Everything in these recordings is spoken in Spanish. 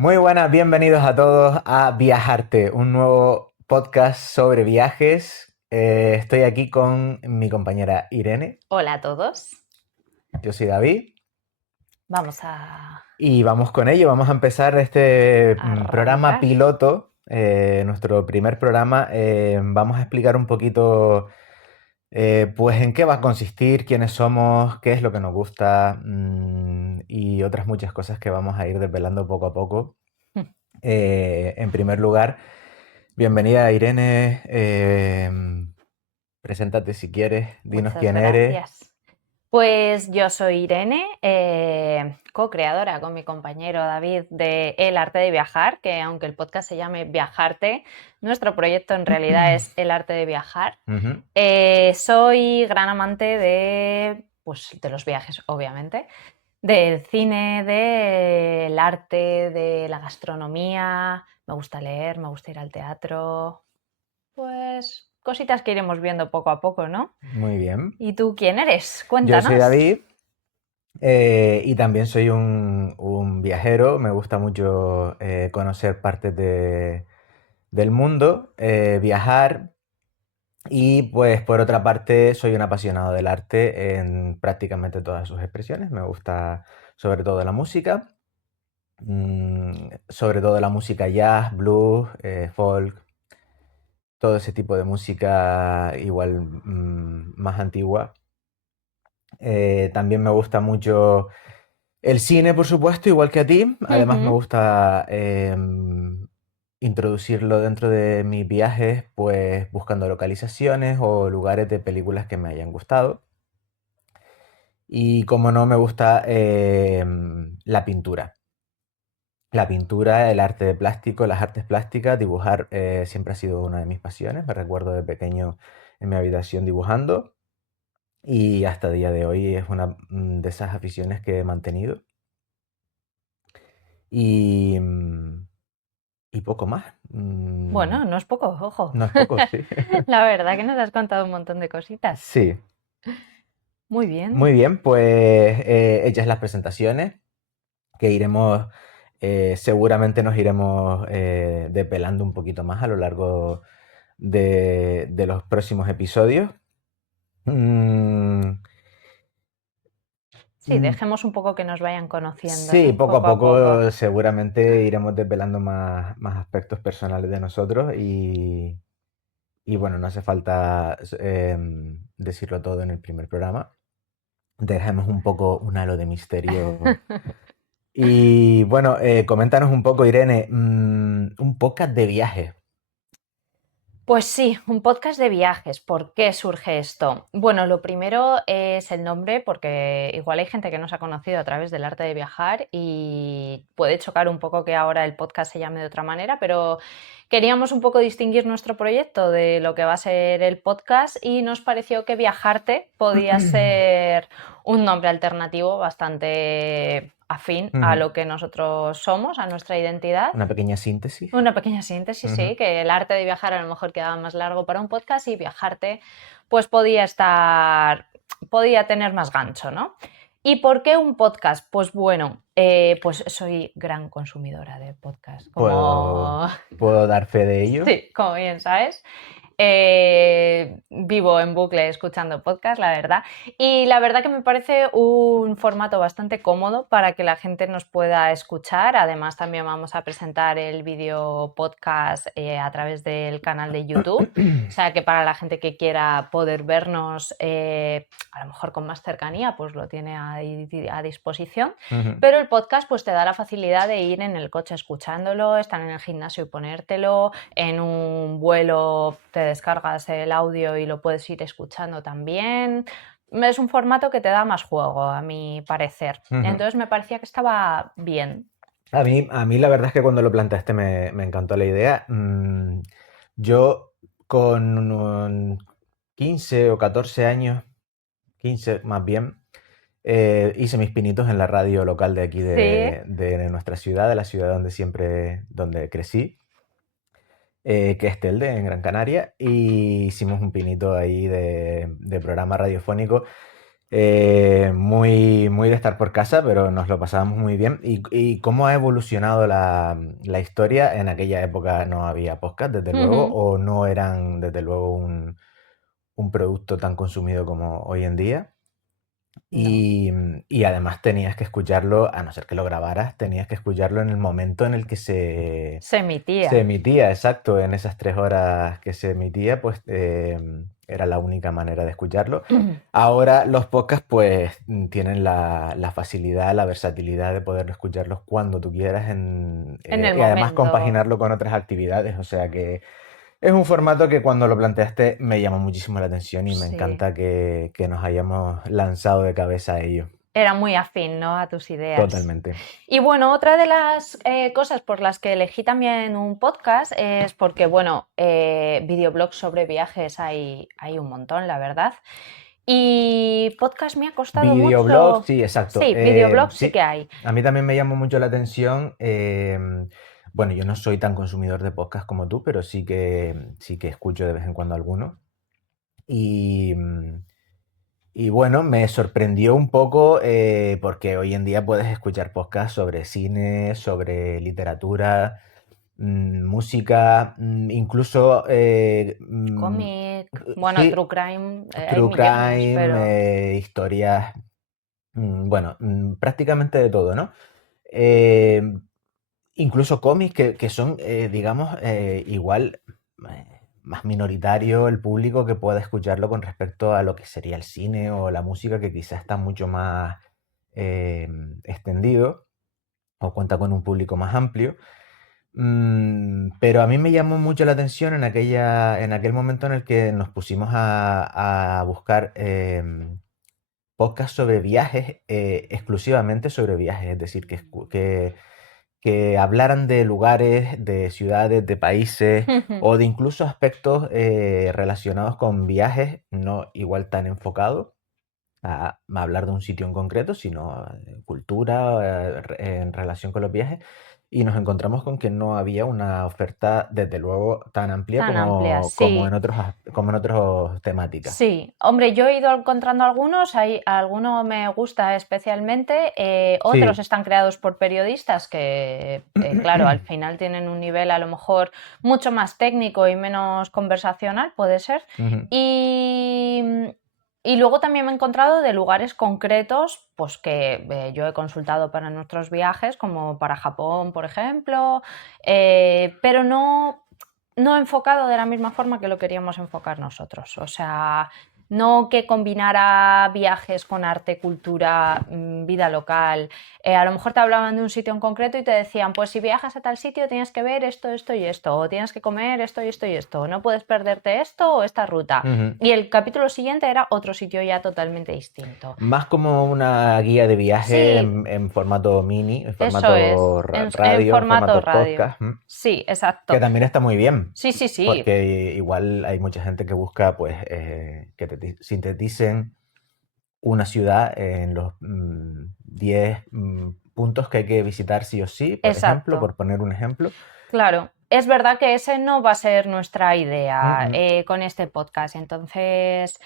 Muy buenas, bienvenidos a todos a Viajarte, un nuevo podcast sobre viajes. Estoy aquí con mi compañera Irene, Hola a todos. yo soy David Vamos a y vamos con ello. Vamos a empezar este programa arrancar. piloto, nuestro primer programa. Vamos a explicar un poquito pues en qué va a consistir, quiénes somos, qué es lo que nos gusta y otras muchas cosas que vamos a ir desvelando poco a poco. En primer lugar, bienvenida Irene, preséntate si quieres, dinos Muchas quién eres. gracias. Pues yo soy Irene, co-creadora con mi compañero David de El Arte de Viajar, que aunque el podcast se llame Viajarte, nuestro proyecto en realidad es El Arte de Viajar. Ujú. Soy gran amante de los viajes, obviamente, del cine, del arte, de la gastronomía. Me gusta leer, me gusta ir al teatro. Pues cositas que iremos viendo poco a poco, ¿no? Muy bien. ¿Y tú quién eres? Yo soy Cuéntanos. David y también soy un viajero. Me gusta mucho conocer partes del mundo, viajar y pues por otra parte soy un apasionado del arte en prácticamente todas sus expresiones. Me gusta sobre todo la música. Sobre todo la música jazz, blues, folk, todo ese tipo de música igual más antigua. También me gusta mucho el cine, por supuesto, igual que a ti. Además me Ujú. gusta introducirlo dentro de mis viajes, pues buscando localizaciones o lugares de películas que me hayan gustado. Y como no, me gusta la pintura. La pintura, el arte de plástico, las artes plásticas, dibujar siempre ha sido una de mis pasiones. Me recuerdo de pequeño en mi habitación dibujando y hasta el día de hoy es una de esas aficiones que he mantenido. Y, y poco más. Bueno, no es poco, ojo. No es poco, sí. La verdad que nos has contado un montón de cositas. Sí. Muy Muy bien. bien, pues hechas las presentaciones, que iremos, seguramente nos iremos desvelando un poquito más a lo largo de los próximos episodios. Mm, Sí, mm, dejemos un poco que nos vayan conociendo, sí, ¿no? poco a Poco a poco. poco seguramente iremos desvelando más aspectos personales de nosotros y bueno, no hace falta decirlo todo en el primer programa. Dejemos un poco un halo de misterio. Y bueno, coméntanos un poco, Irene, un podcast de viaje. Pues sí, un podcast de viajes. ¿Por qué surge esto? Bueno, lo primero es el nombre, porque igual hay gente que nos ha conocido a través del arte de viajar y puede chocar un poco que ahora el podcast se llame de otra manera, pero queríamos un poco distinguir nuestro proyecto de lo que va a ser el podcast y nos pareció que Viajarte podía ser un nombre alternativo bastante afín a Ujú. lo que nosotros somos, a nuestra identidad. Una pequeña síntesis. Una pequeña síntesis, Ujú. sí, que el arte de viajar a lo mejor quedaba más largo para un podcast y viajarte pues podía tener más gancho, ¿no? ¿Y por qué un podcast? Pues bueno, pues soy gran consumidora de podcast, ¿Puedo, como puedo dar fe de ello? sí, como bien sabes. Vivo en bucle escuchando podcast, la verdad. Y la verdad que me parece un formato bastante cómodo para que la gente nos pueda escuchar. Además, también vamos a presentar el vídeo podcast a través del canal de YouTube. O sea que para la gente que quiera poder vernos a lo mejor con más cercanía, pues lo tiene a disposición. Ujú. Pero el podcast pues te da la facilidad de ir en el coche escuchándolo, estar en el gimnasio y ponértelo, en un vuelo te descargas el audio y lo puedes ir escuchando también. Es un formato que te da más juego, a mi parecer. Ujú. Entonces me parecía que estaba bien. A mí la verdad es que cuando lo planteaste me encantó la idea. Yo con 15 o 14 años, 15 más bien, hice mis pinitos en la radio local de aquí Sí. de nuestra ciudad, de la ciudad donde crecí, que es Telde, en Gran Canaria, y hicimos un pinito ahí de programa radiofónico. Muy, muy de estar por casa, pero nos lo pasábamos muy bien. ¿Y cómo ha evolucionado la historia? En aquella época no había podcast, desde luego, Ujú. o no eran, desde luego, un producto tan consumido como hoy en día. No, Y además tenías que escucharlo, a no ser que lo grabaras, tenías que escucharlo en el momento en el que se se emitía. emitía, exacto, en esas 3 horas que se emitía, pues era la única manera de escucharlo. Ahora los podcasts pues tienen la facilidad, la versatilidad de poder escucharlos cuando tú quieras En el y además momento. compaginarlo con otras actividades. O sea que es un formato que cuando lo planteaste me llamó muchísimo la atención y me Sí, encanta que nos hayamos lanzado de cabeza a ello. era muy afín, ¿no? A tus ideas. Totalmente. Y bueno, otra de las cosas por las que elegí también un podcast es porque, bueno, videoblogs sobre viajes hay un montón, la verdad. Y podcast me ha costado Videoblogs, mucho. sí, exacto. Sí, videoblogs sí que Sí, hay. a mí también me llamó mucho la atención. Bueno, yo no soy tan consumidor de podcast como tú, pero sí que escucho de vez en cuando alguno. Y, y bueno, me sorprendió un poco porque hoy en día puedes escuchar podcasts sobre cine, sobre literatura, música, incluso Cómic, bueno, sí, true crime, hay true millones, crime, pero historias. Bueno, prácticamente de todo, ¿no? Eh, Incluso cómics que son, digamos, igual más minoritario el público que pueda escucharlo con respecto a lo que sería el cine o la música, que quizás está mucho más eh, extendido o cuenta con un público más amplio. Pero a mí me llamó mucho la atención en aquel momento en el que nos pusimos a buscar podcast sobre viajes, exclusivamente sobre viajes, es decir, que hablaran de lugares, de ciudades, de países o de incluso aspectos relacionados con viajes, no igual tan enfocados a hablar de un sitio en concreto, sino cultura en relación con los viajes. Y nos encontramos con que no había una oferta, desde luego, tan amplia tan amplia, como en sí. como en otras temáticas. Sí, hombre, yo he ido encontrando algunos, hay, alguno me gusta especialmente, otros Sí. están creados por periodistas que, claro, al final tienen un nivel a lo mejor mucho más técnico y menos conversacional, puede ser. Ujú. Y, y luego también me he encontrado de lugares concretos, pues que yo he consultado para nuestros viajes, como para Japón, por ejemplo, pero no enfocado de la misma forma que lo queríamos enfocar nosotros. O sea, no que combinara viajes con arte, cultura, vida local. A lo mejor te hablaban de un sitio en concreto y te decían, pues si viajas a tal sitio tienes que ver esto, esto y esto, o tienes que comer esto y esto y esto, no puedes perderte esto o esta ruta. Ujú. Y el capítulo siguiente era otro sitio ya totalmente distinto. Más como una guía de viaje Sí, en formato mini, en eso es, formato en radio, en formato formato radio. podcast, Sí, que exacto. también está muy bien, Sí, sí, sí. porque igual hay mucha gente que busca pues que te sinteticen una ciudad en los 10 puntos que hay que visitar sí o sí, por ejemplo, Exacto. por poner un ejemplo. Claro, es verdad que ese no va a ser nuestra idea Mm, con este podcast. Entonces,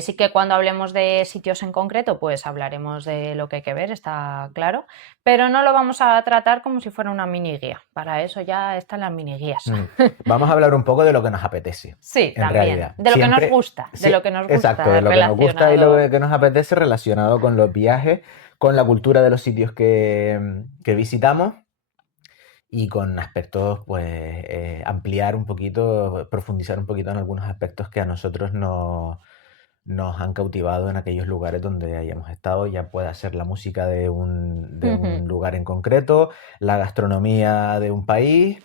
sí que cuando hablemos de sitios en concreto, pues hablaremos de lo que hay que ver, está claro, pero no lo vamos a tratar como si fuera una mini guía. Para eso ya están las mini guías. mm, mm. Vamos a hablar un poco de lo que nos apetece, Sí, en también. realidad. De lo que nos Siempre, gusta, de sí, lo que nos exacto, gusta de lo que nos gusta y lo relacionado. que nos apetece relacionado con los viajes, con la cultura de los sitios que visitamos y con aspectos, pues, ampliar un poquito, profundizar un poquito en algunos aspectos que a nosotros nos han cautivado en aquellos lugares donde hayamos estado, ya pueda ser la música de un lugar en concreto, la gastronomía de un país,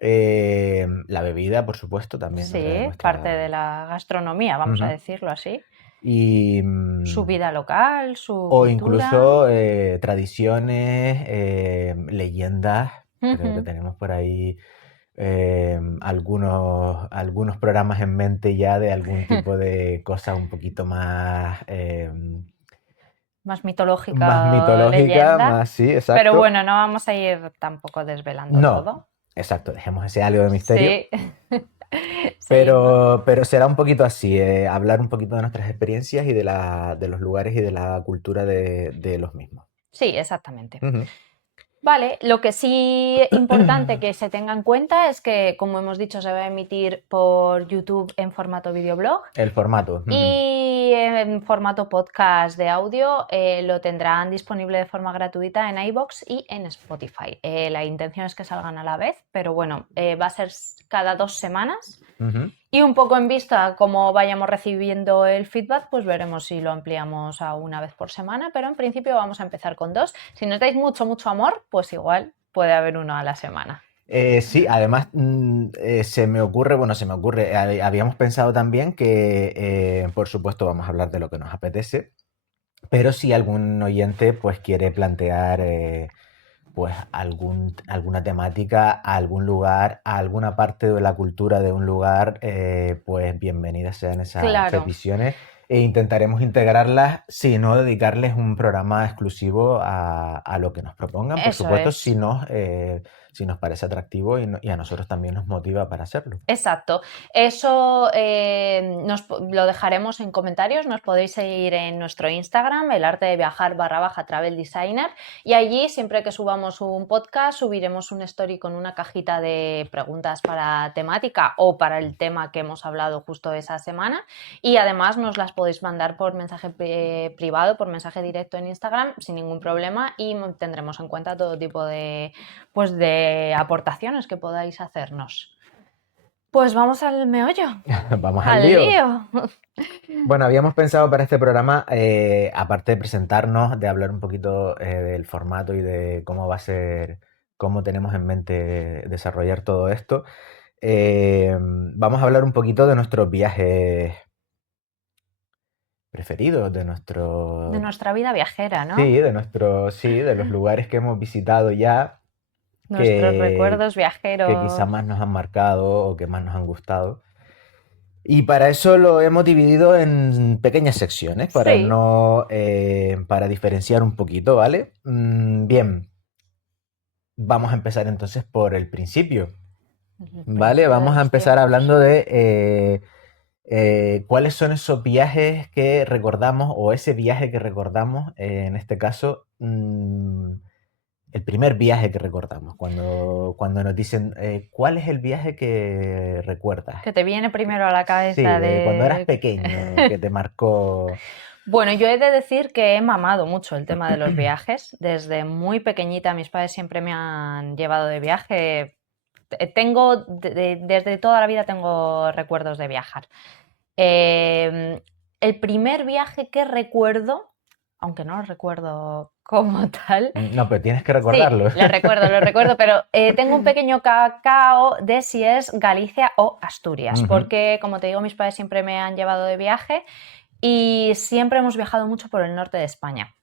la bebida, por supuesto, también otra de Sí, parte de nuestras... la gastronomía, vamos a Ujú. decirlo así. Y, Su vida local, su o cultura. incluso tradiciones, leyendas. Creo que Ujú. tenemos por ahí algunos programas en mente ya de algún tipo de cosa un poquito Más más mitológica o mitológica, leyenda. más sí, Pero exacto. bueno, no vamos a ir tampoco desvelando No, todo. exacto, dejemos ese algo de misterio. Sí. Sí, ¿no? Pero será un poquito así, hablar un poquito de nuestras experiencias y de los lugares y de la cultura de los mismos. Sí, exactamente. Ujú. Vale, lo que sí importante que se tenga en cuenta es que, como hemos dicho, se va a emitir por YouTube en formato videoblog. El formato. Ujú. Y en formato podcast de audio lo tendrán disponible de forma gratuita en iVoox y en Spotify. La intención es que salgan a la vez, pero bueno, va a ser cada 2 semanas. Ujú. Y un poco en vista a cómo vayamos recibiendo el feedback, pues veremos si lo ampliamos a una vez por semana, pero en principio vamos a empezar con 2. Si nos dais mucho, mucho amor, pues igual puede haber uno a la semana. Sí, además se me ocurre, bueno, habíamos pensado también que, por supuesto, vamos a hablar de lo que nos apetece, pero si algún oyente pues quiere plantear pues alguna temática, a algún lugar, a alguna parte de la cultura de un lugar, pues bienvenidas sean esas Claro, peticiones e intentaremos integrarlas, si no dedicarles un programa exclusivo a lo que nos propongan, por eso supuesto, es. si nos parece atractivo y a nosotros también nos motiva para hacerlo. Exacto. Eso lo dejaremos en comentarios. Nos podéis seguir en nuestro Instagram, el arte de viajar / travel designer. Y allí, siempre que subamos un podcast, subiremos un story con una cajita de preguntas para temática o para el tema que hemos hablado justo esa semana. Y además nos las podéis mandar por mensaje privado, por mensaje directo en Instagram, sin ningún problema. Y tendremos en cuenta todo tipo pues, de aportaciones que podáis hacernos. Pues vamos al meollo, Vamos al al lío. lío. Bueno, habíamos pensado para este programa, aparte de presentarnos, de hablar un poquito del formato y de cómo va a ser, cómo tenemos en mente desarrollar todo esto, vamos a hablar un poquito de nuestros viajes preferidos, De nuestra vida viajera, ¿no? sí, de los lugares que hemos visitado ya, Nuestros que, recuerdos que quizás viajeros. más nos han marcado o que más nos han gustado. Y para eso lo hemos dividido en pequeñas secciones, para Sí. no, para diferenciar un poquito, ¿vale? Bien, vamos a empezar entonces por el principio, El ¿vale? principio de Vamos a los empezar tiempos. hablando de cuáles son esos viajes que recordamos, o ese viaje que recordamos, en este caso, el primer viaje que recordamos, cuando nos dicen, ¿cuál es el viaje que recuerdas? Que te viene primero a la Sí, cabeza de cuando eras de... pequeño, que te marcó. Bueno, yo he de decir que he mamado mucho el tema de los viajes. Desde muy pequeñita mis padres siempre me han llevado de viaje. Desde toda la vida tengo recuerdos de viajar. Eh, el primer viaje que recuerdo, aunque no lo recuerdo como tal, No, pero tienes que sí, recordarlo. lo recuerdo, pero tengo un pequeño cacao de si es Galicia o Asturias, Ujú. porque como te digo, mis padres siempre me han llevado de viaje y siempre hemos viajado mucho por el norte de España,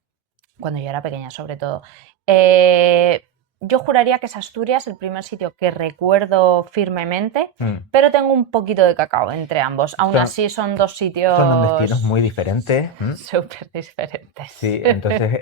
cuando yo era pequeña sobre todo. Eh, yo juraría que es Asturias el primer sitio que recuerdo firmemente, Mm. pero tengo un poquito de cacao entre ambos. Aún Son, así son dos son dos destinos sitios muy diferentes. súper diferentes. Sí, entonces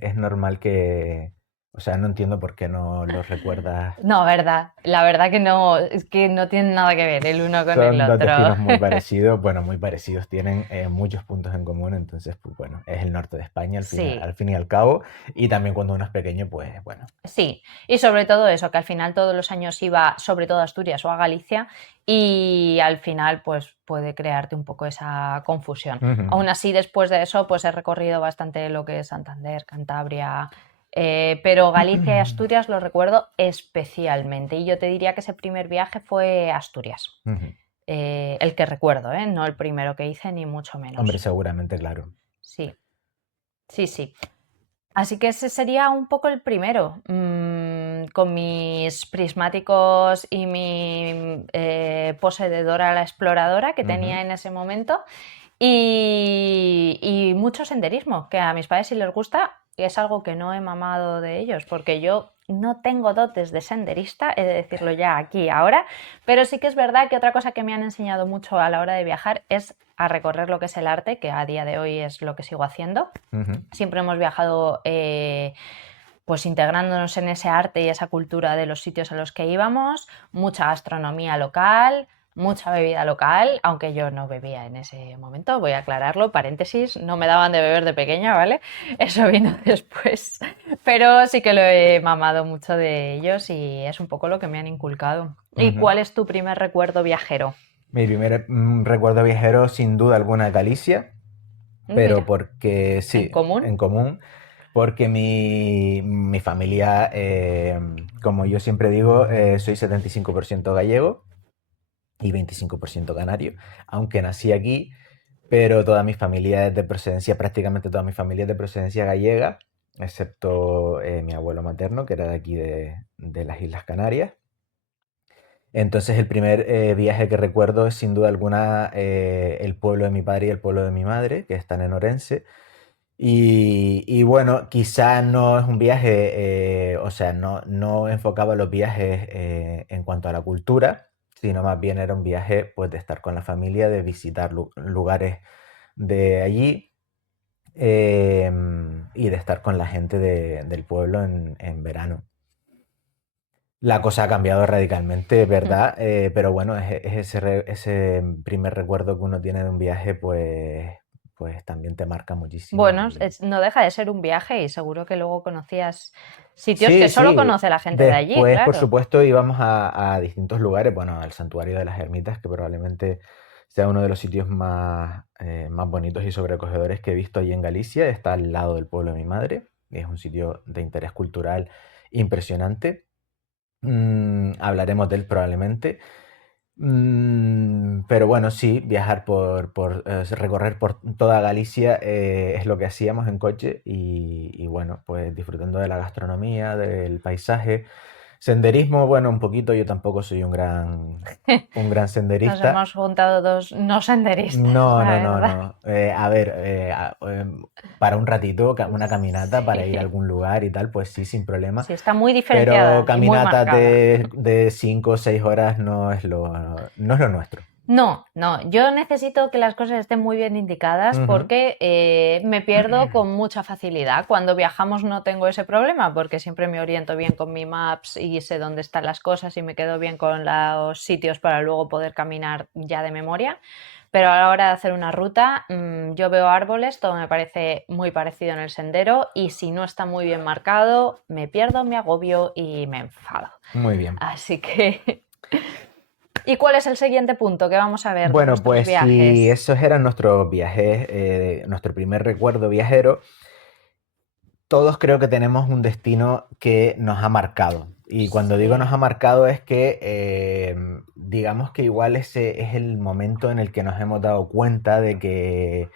es normal que, o sea, no entiendo por qué no los recuerdas. No, verdad. La verdad que no, es que no tienen nada que ver el uno con el Son dos otro. destinos muy parecidos, bueno, muy parecidos, tienen muchos puntos en común, entonces, pues bueno, es el norte de España Sí, al fin y al cabo, y también cuando uno es pequeño, pues bueno. sí. Y sobre todo eso, que al final todos los años iba sobre todo a Asturias o a Galicia y al final pues puede crearte un poco esa confusión. Ujú. Aún así, después de eso, pues he recorrido bastante lo que es Santander, Cantabria, pero Galicia y Asturias lo recuerdo especialmente. Y yo te diría que ese primer viaje fue a Asturias. Ujú. El que recuerdo, ¿eh? No el primero que hice, ni mucho Hombre, menos. seguramente, claro. Sí, sí, sí. Así que ese sería un poco el primero, con mis prismáticos y mi pose de Dora la exploradora que Ujú. tenía en ese momento y mucho senderismo, que a mis padres sí les gusta y es algo que no he mamado de ellos, porque yo no tengo dotes de senderista, he de decirlo ya aquí ahora, pero sí que es verdad que otra cosa que me han enseñado mucho a la hora de viajar es a recorrer lo que es el arte, que a día de hoy es lo que sigo haciendo. Ujú. Siempre hemos viajado pues integrándonos en ese arte y esa cultura de los sitios a los que íbamos, mucha gastronomía local, mucha bebida local, aunque yo no bebía en ese momento, voy a aclararlo, paréntesis, no me daban de beber de pequeña, ¿vale? Eso vino después, pero sí que lo he mamado mucho de ellos y es un poco lo que me han inculcado. ¿Y Ujú. cuál es tu primer recuerdo viajero? Mi primer recuerdo viajero, sin duda alguna, Galicia, pero Mira, porque en sí, común. en común, porque mi familia, como yo siempre digo, soy 75% gallego y 25% canario, aunque nací aquí, pero toda mi familia es de procedencia, prácticamente toda mi familia es de procedencia gallega, excepto mi abuelo materno, que era de aquí de las Islas Canarias. Entonces el primer viaje que recuerdo es sin duda alguna el pueblo de mi padre y el pueblo de mi madre, que están en Orense. Y bueno, quizá no es un viaje, o sea, no enfocaba los viajes en cuanto a la cultura, sino más bien era un viaje pues de estar con la familia, de visitar lugares de allí y de estar con la gente del pueblo en verano. La cosa ha cambiado radicalmente, ¿verdad? Pero bueno, es ese, ese primer recuerdo que uno tiene de un viaje, pues también te marca muchísimo. Bueno, no deja de ser un viaje y seguro que luego conocías sitios que Sí, solo sí. conoce la gente de allí, Después, por claro. supuesto, íbamos a distintos lugares, bueno, al Santuario de las Ermitas, que probablemente sea uno de los sitios más bonitos y sobrecogedores que he visto allí en Galicia. Está al lado del pueblo de mi madre, y es un sitio de interés cultural impresionante. Hablaremos de él probablemente. Pero bueno, sí, viajar recorrer por toda Galicia es lo que hacíamos en coche y bueno, pues disfrutando de la gastronomía, del paisaje. Senderismo, bueno, un poquito, yo tampoco soy un gran Nos senderista. hemos juntado dos no senderistas, No, la no, no, verdad. no. A ver, para un ratito, una caminata, para ir a Sí, algún lugar y tal, pues sí, sin problema. sí, está muy Pero diferenciada y muy caminatas marcada. de 5 o 6 horas no es lo nuestro. No, no, yo necesito que las cosas estén muy bien indicadas Ujú, porque me pierdo con mucha facilidad. Cuando viajamos no tengo ese problema porque siempre me oriento bien con mi Maps y sé dónde están las cosas y me quedo bien con los sitios para luego poder caminar ya de memoria. Pero a la hora de hacer una ruta, yo veo árboles, todo me parece muy parecido en el sendero y si no está muy bien marcado, me pierdo, me agobio y me enfado. muy bien. Así que ¿y cuál es el siguiente punto que vamos a ver de Bueno, nuestros pues si viajes? esos eran nuestros viajes, nuestro primer recuerdo viajero, todos creo que tenemos un destino que nos ha marcado. Y cuando digo nos Sí. ha marcado es que digamos que igual ese es el momento en el que nos hemos dado cuenta de que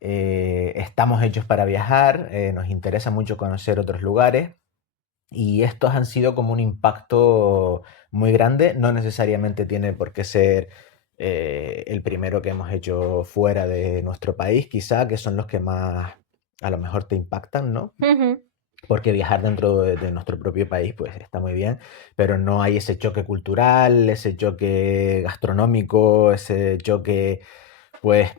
estamos hechos para viajar, nos interesa mucho conocer otros lugares y estos han sido como un impacto muy grande. No necesariamente tiene por qué ser el primero que hemos hecho fuera de nuestro país, quizá, que son los que más a lo mejor te impactan, ¿no? Ujú. Porque viajar dentro de nuestro propio país, pues está muy bien, pero no hay ese choque cultural, ese choque gastronómico, ese choque, pues,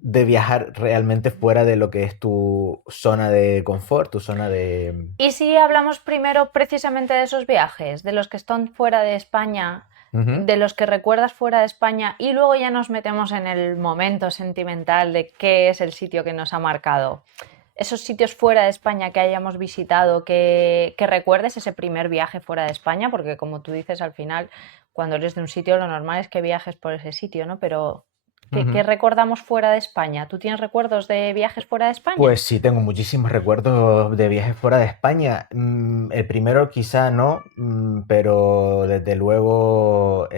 de viajar realmente fuera de lo que es tu zona de confort, tu zona de... ¿Y si hablamos primero precisamente de esos viajes, de los que están fuera de España, Ujú, de los que recuerdas fuera de España, y luego ya nos metemos en el momento sentimental de qué es el sitio que nos ha marcado? Esos sitios fuera de España que hayamos visitado, que recuerdes ese primer viaje fuera de España, porque como tú dices, al final, cuando eres de un sitio, lo normal es que viajes por ese sitio, ¿no? Pero, ¿qué ujú. recordamos fuera de España? ¿Tú tienes recuerdos de viajes fuera de España? Pues sí, tengo muchísimos recuerdos de viajes fuera de España. El primero quizá no, pero desde luego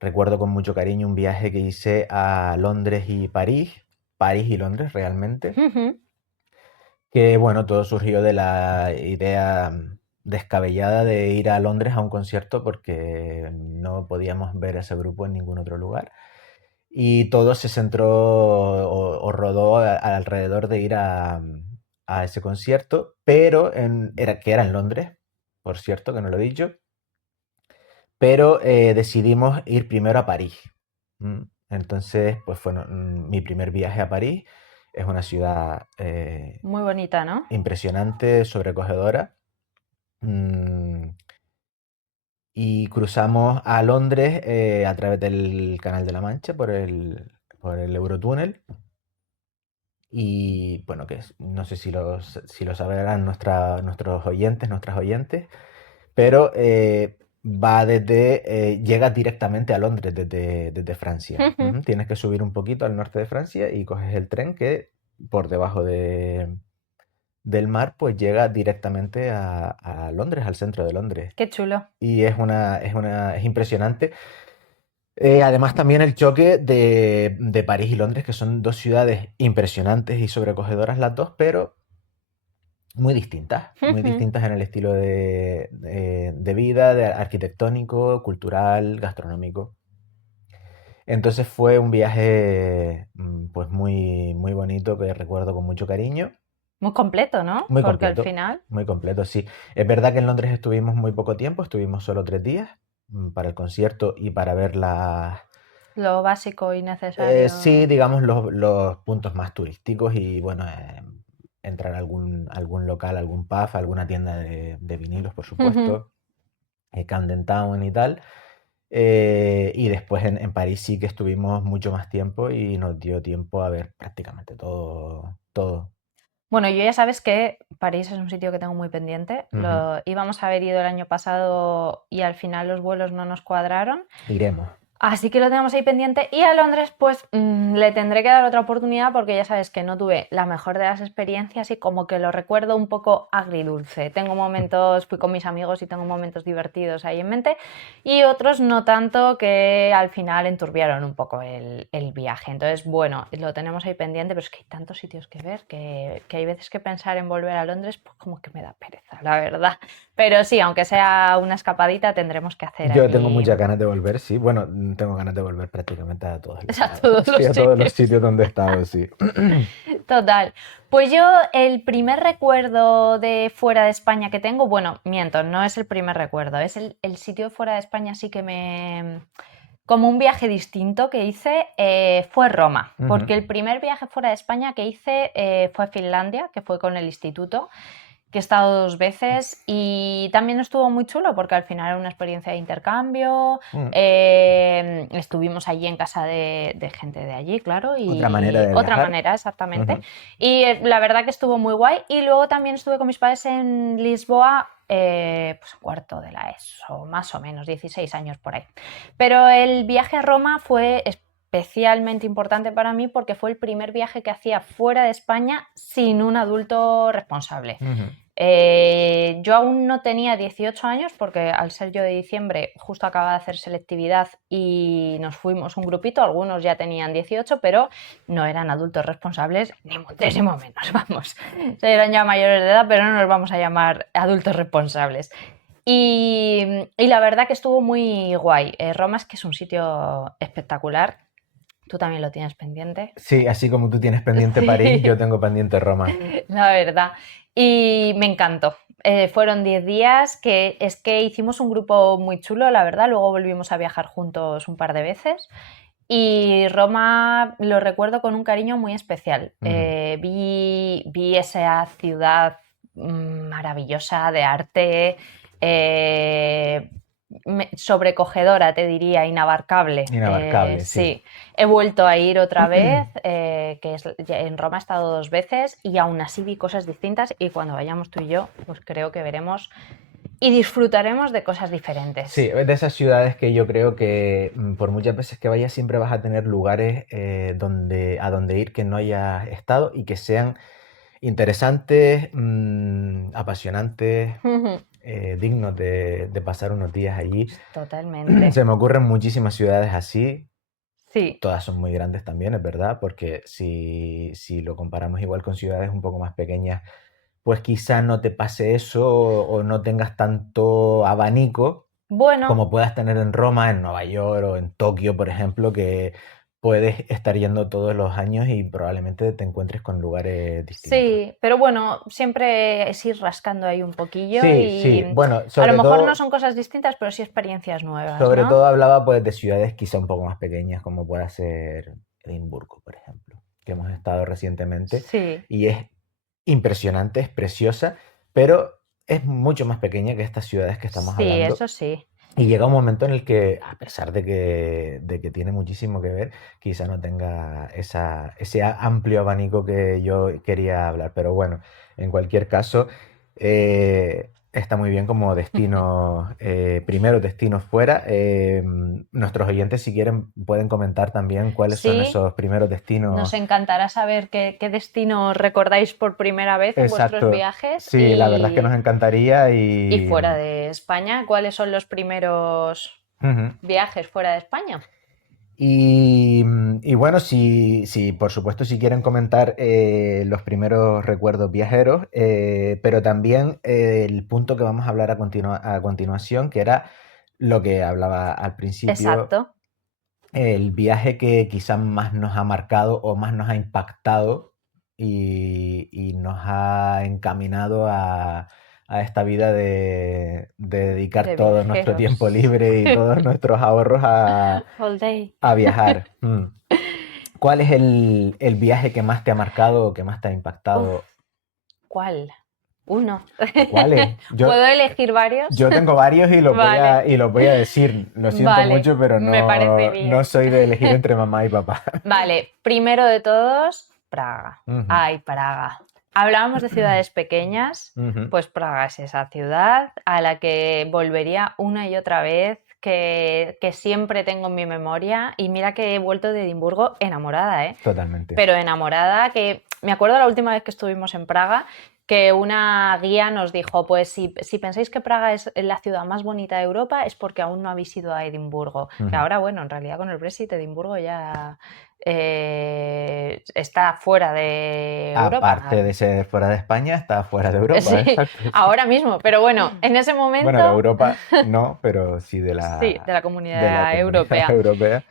recuerdo con mucho cariño un viaje que hice a Londres y París y Londres realmente, Ujú. que bueno, todo surgió de la idea descabellada de ir a Londres a un concierto porque no podíamos ver a ese grupo en ningún otro lugar. Y todo se centró o rodó alrededor de ir a ese concierto, pero que era en Londres, por cierto, que no lo he dicho, pero decidimos ir primero a París. Entonces, pues fue mi primer viaje a París. Es una ciudad Muy bonita, ¿no? impresionante, sobrecogedora. Mm, y cruzamos a Londres a través del Canal de la Mancha por el Eurotúnel. Y bueno, no sé si lo sabrán nuestros oyentes, nuestras oyentes, pero llega directamente a Londres desde Francia. Ujú. Tienes que subir un poquito al norte de Francia y coges el tren que por debajo del mar pues llega directamente a Londres, al centro de Londres. Qué chulo. Y es impresionante. Además también el choque de París y Londres, que son dos ciudades impresionantes y sobrecogedoras las dos, pero muy Ujú. distintas en el estilo de vida, de arquitectónico, cultural, gastronómico. Entonces fue un viaje pues muy bonito que recuerdo con mucho cariño. Muy completo, ¿no? Porque al final Muy completo, sí. Es verdad que en Londres estuvimos muy poco tiempo, estuvimos solo 3 días para el concierto y para ver lo básico y sí, necesario. digamos los puntos más turísticos y bueno, entrar a algún local, algún pub, alguna tienda de vinilos, por Ujú. supuesto, Camden Town y tal. Y después en París sí que estuvimos mucho más tiempo y nos dio tiempo a ver prácticamente todo, todo. Bueno, yo ya sabes que París es un sitio que tengo muy pendiente. Ujú. Íbamos a haber ido el año pasado y al final los vuelos no nos cuadraron. Iremos. Así que lo tenemos ahí pendiente. Y a Londres, pues le tendré que dar otra oportunidad porque ya sabes que no tuve la mejor de las experiencias y como que lo recuerdo un poco agridulce. Tengo momentos, fui con mis amigos y tengo momentos divertidos ahí en mente y otros no tanto que al final enturbiaron un poco el viaje. Entonces, bueno, lo tenemos ahí pendiente, pero es que hay tantos sitios que ver que hay veces que pensar en volver a Londres, pues como que me da pereza, la verdad. Pero sí, aunque sea una escapadita, tendremos que hacer Yo tengo allí. muchas ganas de volver, sí. Bueno, tengo ganas de volver prácticamente a todos A lados. todos Sí, los a todos los sitios. sitios donde he estado, sí. Total. Pues yo el primer recuerdo de fuera de España que tengo, bueno, miento, no es el primer recuerdo, es el sitio fuera de España sí que me... Como un viaje distinto que hice fue Roma, Ujú. porque el primer viaje fuera de España que hice fue a Finlandia, que fue con el instituto, que he estado 2 veces y también estuvo muy chulo porque al final era una experiencia de intercambio. Mm. Estuvimos allí en casa de gente de allí, claro, Otra manera y de otra viajar. manera, exactamente. Ujú. Y la verdad que estuvo muy guay. Y luego también estuve con mis padres en Lisboa, pues cuarto de la ESO, más o menos, 16 años por ahí. Pero el viaje a Roma fue especialmente importante para mí porque fue el primer viaje que hacía fuera de España sin un adulto responsable. Ujú. Yo aún no tenía 18 años porque al ser yo de diciembre justo acababa de hacer selectividad y nos fuimos un grupito, algunos ya tenían 18, pero no eran adultos responsables ni muchísimo menos, vamos. Eran ya mayores de edad, pero no nos vamos a llamar adultos responsables. Y la verdad que estuvo muy guay. Roma es que es un sitio espectacular. Tú también lo tienes pendiente. Sí, así como tú tienes pendiente París, yo Sí, tengo pendiente Roma. la verdad. Y me encantó. Fueron 10 días que es que hicimos un grupo muy chulo, la verdad. Luego volvimos a viajar juntos un par de veces. Y Roma lo recuerdo con un cariño muy especial. Ujú. Vi esa ciudad maravillosa de arte, eh, sobrecogedora, te diría, inabarcable. Inabarcable, sí. Sí, he vuelto a ir otra vez, en Roma he estado 2 veces y aún así vi cosas distintas y cuando vayamos tú y yo, pues creo que veremos y disfrutaremos de cosas Sí, diferentes. es de esas ciudades que yo creo que por muchas veces que vayas siempre vas a tener lugares a donde ir que no hayas estado y que sean interesantes, apasionantes, dignos de pasar unos días allí. Totalmente. Se me ocurren muchísimas ciudades así. Sí. Todas son muy grandes también, es verdad, porque si lo comparamos igual con ciudades un poco más pequeñas, pues quizá no te pase eso o no tengas tanto abanico Bueno, como puedas tener en Roma, en Nueva York o en Tokio, por ejemplo, que puedes estar yendo todos los años y probablemente te encuentres con lugares distintos. sí, pero bueno, siempre es ir rascando ahí un poquillo Sí, sí, y bueno, a lo mejor no son cosas distintas, pero sí experiencias nuevas, sobre ¿no? todo hablaba pues de ciudades quizá un poco más pequeñas como pueda ser Edimburgo, por ejemplo, que hemos estado recientemente Sí, y es impresionante, es preciosa, pero es mucho más pequeña que estas ciudades que estamos sí, hablando. eso sí. Y llega un momento en el que, a pesar de que tiene muchísimo que ver, quizá no tenga ese amplio abanico que yo quería hablar. Pero bueno, en cualquier caso, está muy bien como destino, primero destinos fuera. Nuestros oyentes, si quieren, pueden comentar también cuáles son Sí, esos primeros nos destinos. encantará saber qué destino recordáis por primera vez en vuestros Exacto. viajes Sí, la verdad es que nos encantaría y y... fuera de España. ¿Cuáles son los primeros Ujú. viajes fuera de España? Y bueno, si por supuesto si quieren comentar los primeros recuerdos viajeros, pero también el punto que vamos a hablar a continuación, que era lo que hablaba al principio, Exacto, el viaje que quizás más nos ha marcado o más nos ha impactado y nos ha encaminado a esta vida de dedicar de todo nuestro tiempo viajeros. libre y todos nuestros ahorros All day. a viajar. ¿Cuál es el viaje que más te ha marcado o que más te ha Uf, impactado? ¿cuál? Uno. ¿Cuál es? ¿Puedo elegir varios? Yo tengo varios y los voy Vale, y los voy a decir. Lo siento vale, mucho, pero me parece no bien. soy de elegir entre mamá y papá. Vale, primero de todos, Praga. Ujú, Ay, Praga. Hablábamos de ciudades pequeñas, ujú, pues Praga es esa ciudad a la que volvería una y otra vez, que siempre tengo en mi memoria. Y mira que he vuelto de Edimburgo enamorada, ¿eh? totalmente. Pero enamorada, que me acuerdo la última vez que estuvimos en Praga, que una guía nos dijo, pues si pensáis que Praga es la ciudad más bonita de Europa es porque aún no habéis ido a Edimburgo. Que Ujú. ahora, bueno, en realidad con el Brexit Edimburgo ya está fuera de Europa. Aparte de ser fuera de España, está fuera de Europa, Sí, exacto. Sí. ahora mismo, pero bueno, en ese Bueno, de momento Europa no, pero sí sí, de la de la comunidad comunidad europea. europea.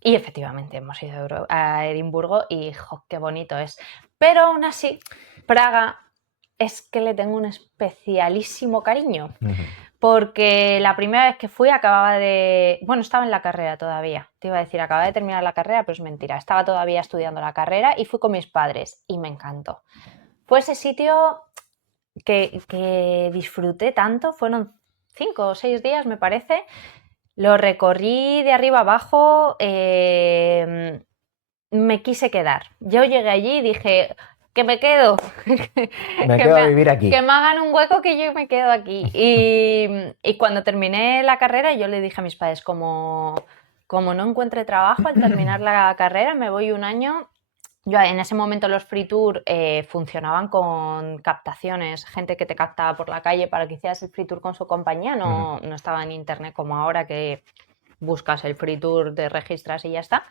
Y efectivamente hemos ido a Edimburgo y jo, qué bonito es. Pero aún así, Praga es que le tengo un especialísimo cariño. Ujú, Porque la primera vez que fui acababa de... Bueno, estaba en la carrera todavía. Te iba a decir, acababa de terminar la carrera, pero es mentira. Estaba todavía estudiando la carrera y fui con mis padres y me encantó. Fue ese sitio que disfruté tanto, fueron 5 o 6 días me parece, lo recorrí de arriba abajo, me quise quedar. Yo llegué allí y dije, que me quedo, me que, quedo a me, vivir aquí. que me hagan un hueco que yo me quedo aquí. Y cuando terminé la carrera yo le dije a mis padres, como no encuentre trabajo al terminar la carrera, me voy un año. Yo en ese momento los free tour funcionaban con captaciones, gente que te captaba por la calle para que hicieras el free tour con su compañía, Ujú. no estaba en internet como ahora que buscas el free tour, te registras y ya está.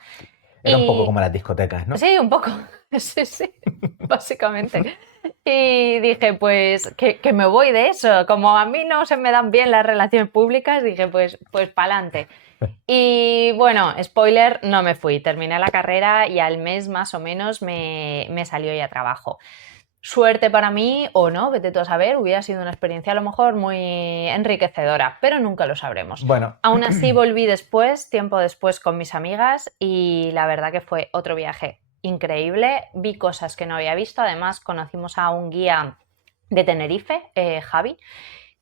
Era un poco Y como las discotecas, ¿no? sí, un poco, sí, sí, básicamente. Y dije, pues que me voy de eso. Como a mí no se me dan bien las relaciones públicas, dije, pues para adelante. Y bueno, spoiler, no me fui. Terminé la carrera y al mes más o menos me salió ya trabajo. Suerte para mí o no, vete tú a saber, hubiera sido una experiencia a lo mejor muy enriquecedora, pero nunca lo sabremos. Bueno, Aún así volví después, tiempo después, con mis amigas y la verdad que fue otro viaje increíble. Vi cosas que no había visto, además conocimos a un guía de Tenerife, Javi,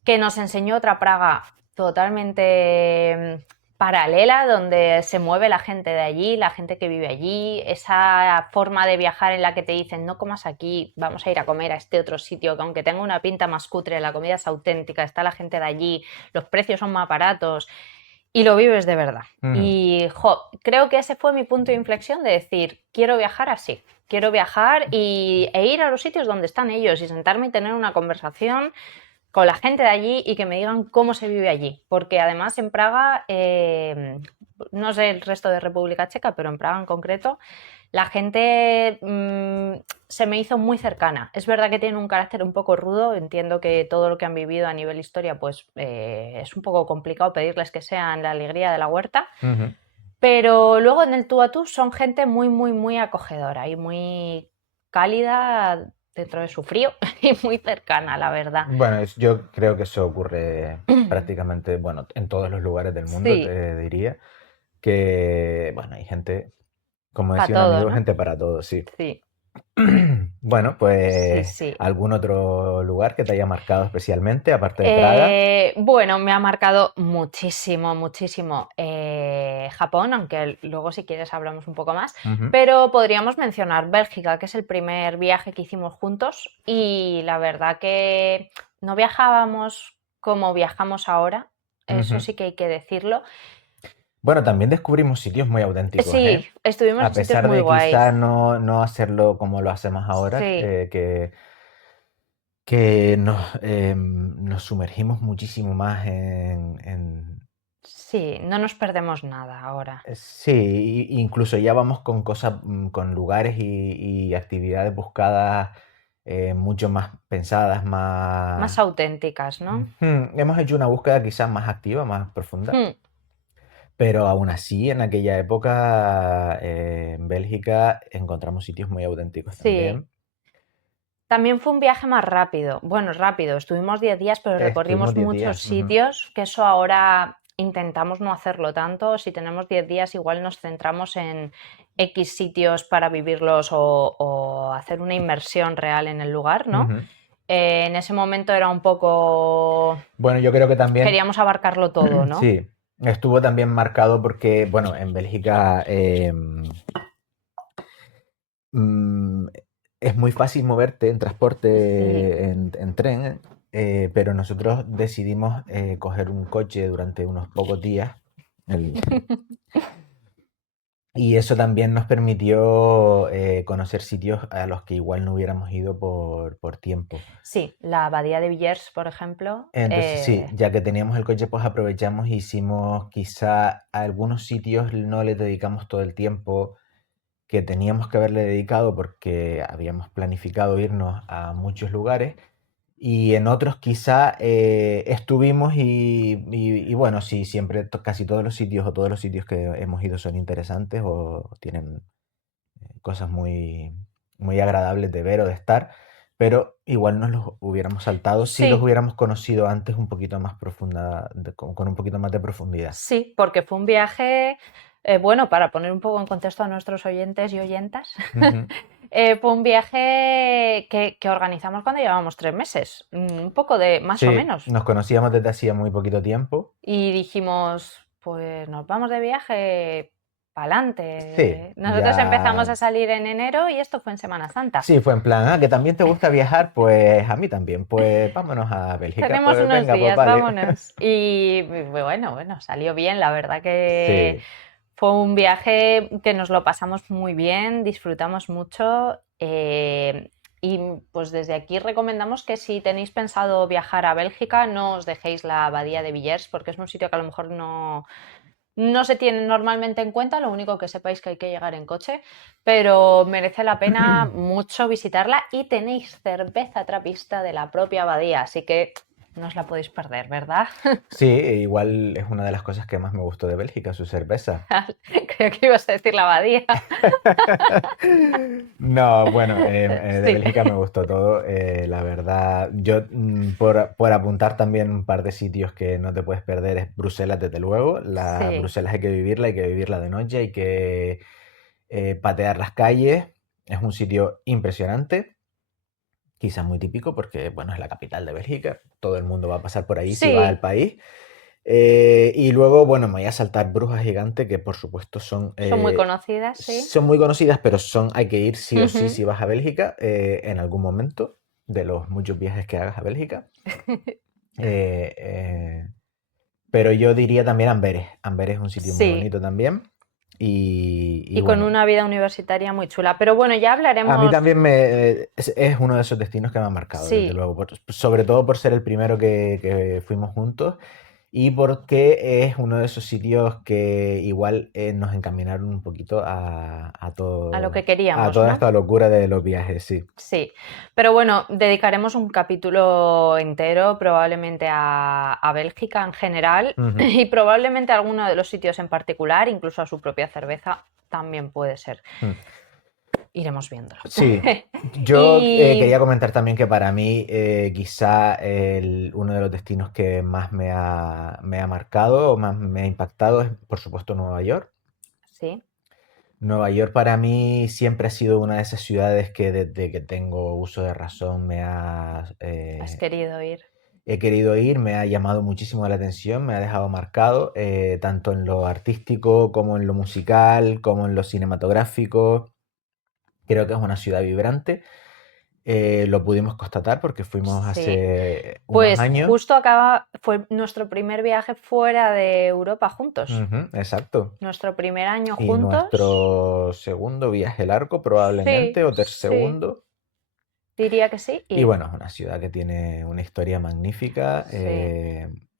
que nos enseñó otra Praga totalmente paralela, donde se mueve la gente de allí, la gente que vive allí, esa forma de viajar en la que te dicen no comas aquí, vamos a ir a comer a este otro sitio, que aunque tenga una pinta más cutre, la comida es auténtica, está la gente de allí, los precios son más baratos y lo vives de verdad. ujú. Y creo que ese fue mi punto de inflexión de decir, quiero viajar así, quiero viajar e ir a los sitios donde están ellos y sentarme y tener una conversación con la gente de allí y que me digan cómo se vive allí. Porque además en Praga, no sé el resto de República Checa, pero en Praga en concreto, la gente se me hizo muy cercana. Es verdad que tiene un carácter un poco rudo, entiendo que todo lo que han vivido a nivel historia pues es un poco complicado pedirles que sean la alegría de la huerta, Ujú. pero luego en el tú a tú son gente muy, muy, muy acogedora y muy cálida dentro de su frío y muy cercana, la verdad. Bueno, yo creo que eso ocurre prácticamente, bueno, en todos los lugares del mundo, Sí, te diría, que, bueno, hay gente, como para decía un todo, amigo, ¿no? gente para todo, sí. Sí. Bueno, Sí, pues sí. algún otro lugar que te haya marcado especialmente, aparte de Praga. Bueno, me ha marcado muchísimo, muchísimo Japón, aunque luego si quieres hablamos un poco más, Ujú, pero podríamos mencionar Bélgica, que es el primer viaje que hicimos juntos y la verdad que no viajábamos como viajamos ahora, eso ujú. sí que hay que decirlo. Bueno, también descubrimos sitios muy auténticos, Sí, ¿eh? estuvimos A en sitios pesar muy de guays. quizá no hacerlo como lo hacemos ahora, Sí, que nos sumergimos muchísimo más sí, no nos perdemos nada ahora. sí, incluso ya vamos con cosas, con lugares y actividades buscadas mucho más pensadas, Más más... auténticas, ¿no? Hemos hecho una búsqueda quizás más activa, más profunda, Hmm. pero aún así en aquella época en Bélgica encontramos sitios muy auténticos Sí, también. también fue un viaje más rápido. Bueno, rápido, estuvimos 10 días, pero Estuvimos recorrimos 10 muchos días. Ujú, sitios, que eso ahora intentamos no hacerlo tanto. Si tenemos 10 días, igual nos centramos en X sitios para vivirlos o hacer una inmersión real en el lugar, ¿no? ujú. En ese momento era un poco... Bueno, yo creo que también, Queríamos abarcarlo todo, ¿no? sí, estuvo también marcado porque, bueno, en Bélgica mm, es muy fácil moverte en Sí. transporte, en tren, pero nosotros decidimos coger un coche durante unos pocos días. el- y eso también nos permitió conocer sitios a los que igual no hubiéramos ido por tiempo. Sí, la abadía de Villers, por ejemplo, Entonces sí, ya que teníamos el coche, pues aprovechamos y hicimos quizá a algunos sitios no les dedicamos todo el tiempo que teníamos que haberle dedicado porque habíamos planificado irnos a muchos lugares y en otros quizá estuvimos y bueno, sí, siempre casi todos los sitios o todos los sitios que hemos ido son interesantes o tienen cosas muy agradables de ver o de estar, pero igual nos los hubiéramos saltado si los sí, hubiéramos conocido antes un poquito más profunda, con un poquito más de profundidad. sí, porque fue un viaje, bueno, para poner un poco en contexto a nuestros oyentes y oyentas, Ujú. fue un viaje que organizamos cuando llevábamos 3 meses, un poco de más o Sí, menos. nos conocíamos desde hacía muy poquito tiempo. Y dijimos, pues nos vamos de viaje para Sí, adelante. Nosotros empezamos ya. a salir en enero y esto fue en Semana Santa. Sí, fue en plan, que también te gusta viajar, pues a mí también, pues vámonos a Bélgica, Tenemos pues unos venga, pues días, vale. vámonos. Y bueno, bueno, salió bien, la verdad que Sí. fue un viaje que nos lo pasamos muy bien, disfrutamos mucho. Y pues desde aquí recomendamos que si tenéis pensado viajar a Bélgica, no os dejéis la abadía de Villers, porque es un sitio que a lo mejor no se tiene normalmente en cuenta, lo único que sepáis que hay que llegar en coche, pero merece la pena mucho visitarla y tenéis cerveza trapista de la propia abadía, así que no os la podéis perder, ¿verdad? Sí, igual es una de las cosas que más me gustó de Bélgica, su cerveza. Creo que ibas a decir la abadía. No, bueno, de Sí, Bélgica me gustó todo, la verdad. Yo, por apuntar también un par de sitios que no te puedes perder, es Bruselas, desde luego. La sí, Bruselas hay que vivirla de noche, hay que patear las calles. Es un sitio impresionante, quizás muy típico porque, bueno, es la capital de Bélgica. Todo el mundo va a pasar por ahí si va al sí, país. Y luego, bueno, me voy a saltar Brujas Gigante, que por supuesto son muy conocidas, sí. son muy conocidas, pero hay que ir sí o sí Ujú. si vas a Bélgica en algún momento de los muchos viajes que hagas a Bélgica. Eh, eh, pero yo diría también Amberes. Amberes es un sitio muy Sí, bonito también. Y y con bueno, una vida universitaria muy chula. Pero bueno, ya a mí hablaremos. también es uno de esos destinos que me ha marcado, desde Sí, luego. Sobre todo por ser el primero que fuimos juntos y porque es uno de esos sitios que igual nos encaminaron un poquito a lo que a queríamos, toda ¿no? esta locura de los viajes, sí. Sí, pero bueno, dedicaremos un capítulo entero probablemente a Bélgica en general Ujú. y probablemente a alguno de los sitios en particular, incluso a su propia cerveza, también puede ser. Mm. Iremos viéndolo. Sí, yo Y quería comentar también que para mí quizá uno de los destinos que más me ha marcado o más me ha impactado es, por supuesto, Nueva York. sí, Nueva York para mí siempre ha sido una de esas ciudades que desde que tengo uso de razón ¿Has querido ir? he querido ir, me ha llamado muchísimo la atención, me ha dejado marcado, tanto en lo artístico como en lo musical, como en lo cinematográfico. Creo que es una ciudad vibrante. Lo pudimos constatar porque fuimos Sí. hace unos Pues años. justo fue nuestro primer viaje fuera de Europa juntos. Ujú, exacto. Nuestro primer año Y juntos. nuestro segundo viaje largo Sí, probablemente, o sí, segundo. diría que sí. Y Y bueno, es una ciudad que tiene una historia magnífica, sí,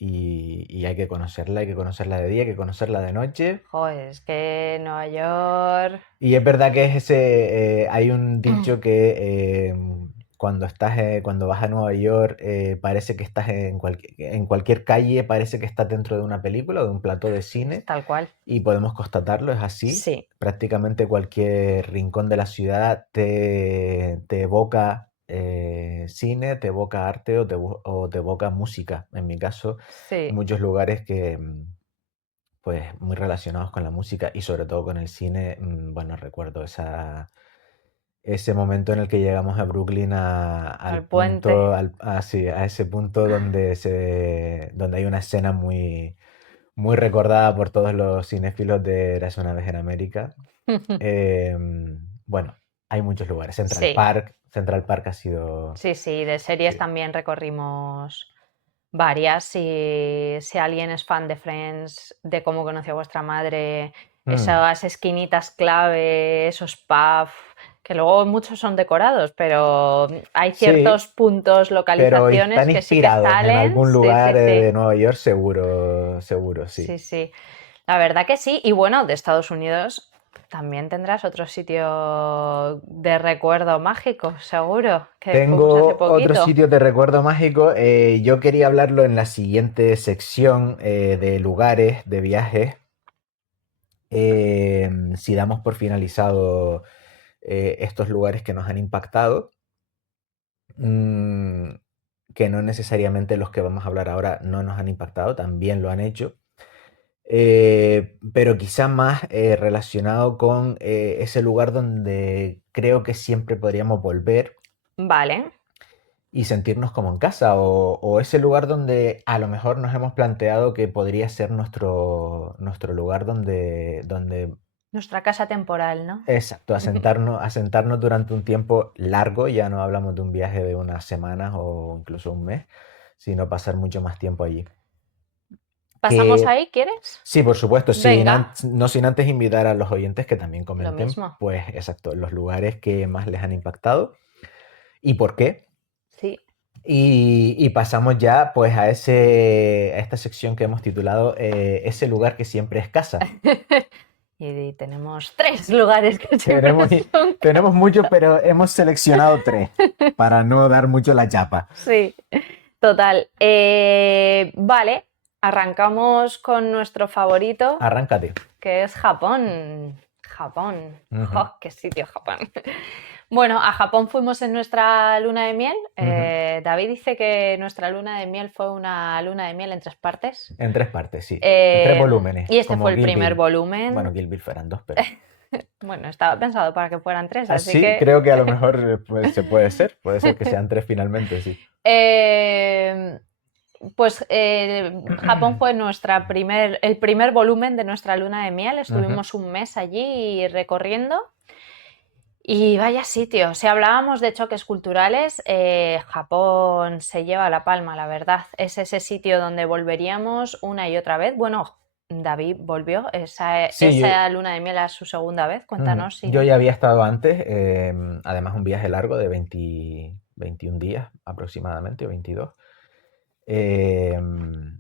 y hay que conocerla de día, hay que conocerla de noche. joder, es que Nueva York. Y es verdad que hay un dicho que cuando vas a Nueva York parece que estás en cualquier calle, parece que estás dentro de una película o de un plató de Es cine, tal cual. y podemos constatarlo, es así. Sí, Prácticamente cualquier rincón de la ciudad te evoca cine, te evoca arte o te evoca música. En mi caso, sí. muchos lugares que, pues muy relacionados con la música y sobre todo con el cine. Bueno, recuerdo ese momento en el que llegamos a Brooklyn al Al puente. punto, sí, a ese punto donde hay una escena muy recordada por todos los cinéfilos de Eras una vez en América. Bueno, hay muchos lugares. Sí, Central Park ha sido, sí, sí. De series sí. también recorrimos varias. Si alguien es fan de Friends, de cómo conoció a vuestra madre, Mm, esas esquinitas clave, esos pubs, que luego muchos son decorados, pero hay sí, ciertos puntos, pero localizaciones están que sí que inspirados en salen. algún Sí, lugar sí, sí. de Nueva York, seguro, seguro, sí. Sí, sí. La verdad que sí. Y bueno, de Estados Unidos también tendrás otro sitio de recuerdo mágico, seguro, que fuimos hace Tengo otros poquito. sitios de recuerdo mágico. Yo quería hablarlo en la siguiente sección de lugares, de viajes. Si damos por finalizado estos lugares que nos han impactado, mm, que no necesariamente los que vamos a hablar ahora no nos han impactado, también lo han hecho. Pero quizá más relacionado con ese lugar donde creo que siempre podríamos volver Vale. y sentirnos como en casa, o ese lugar donde a lo mejor nos hemos planteado que podría ser nuestro lugar donde, Nuestra casa temporal, ¿no? exacto, asentarnos durante un tiempo largo. Ya no hablamos de un viaje de unas semanas o incluso un mes, sino pasar mucho más tiempo allí. ¿Pasamos Que ahí, quieres? sí, por supuesto, Venga, no sin antes invitar a los oyentes que también lo comenten, mismo. pues exacto, los lugares que más les han impactado y por qué. Sí. Y pasamos ya pues a esta sección que hemos titulado ese lugar que siempre es casa. Y tenemos 3 lugares que siempre Tenemos, son tenemos mucho, pero hemos seleccionado tres para no dar mucho la chapa. Sí, total. Vale, arrancamos con nuestro favorito, Arráncate. que es Japón. Japón. Ujú, ¡Jo, qué sitio Japón! Bueno, a Japón fuimos en nuestra luna de miel. ujú. David dice que nuestra luna de miel fue una luna de miel en 3 partes. En tres partes, sí. En tres volúmenes, Y este fue como el Kill primer Bill. Bueno, volumen. Kill Bill fueran dos, pero... Bueno, estaba pensado para que fueran 3, así Así que creo que a lo mejor pues, puede ser que sean tres finalmente, sí. Eh, pues Japón fue el primer volumen de nuestra luna de miel. Ujú. Estuvimos un mes allí recorriendo y vaya sitio. Si hablábamos de choques culturales, Japón se lleva la palma, la verdad. Es ese sitio donde volveríamos una y otra vez. Bueno, David volvió. Sí, Esa luna de miel a su segunda vez. Cuéntanos si yo no. ya había estado antes, además un viaje largo de 21 días aproximadamente, o 22. em,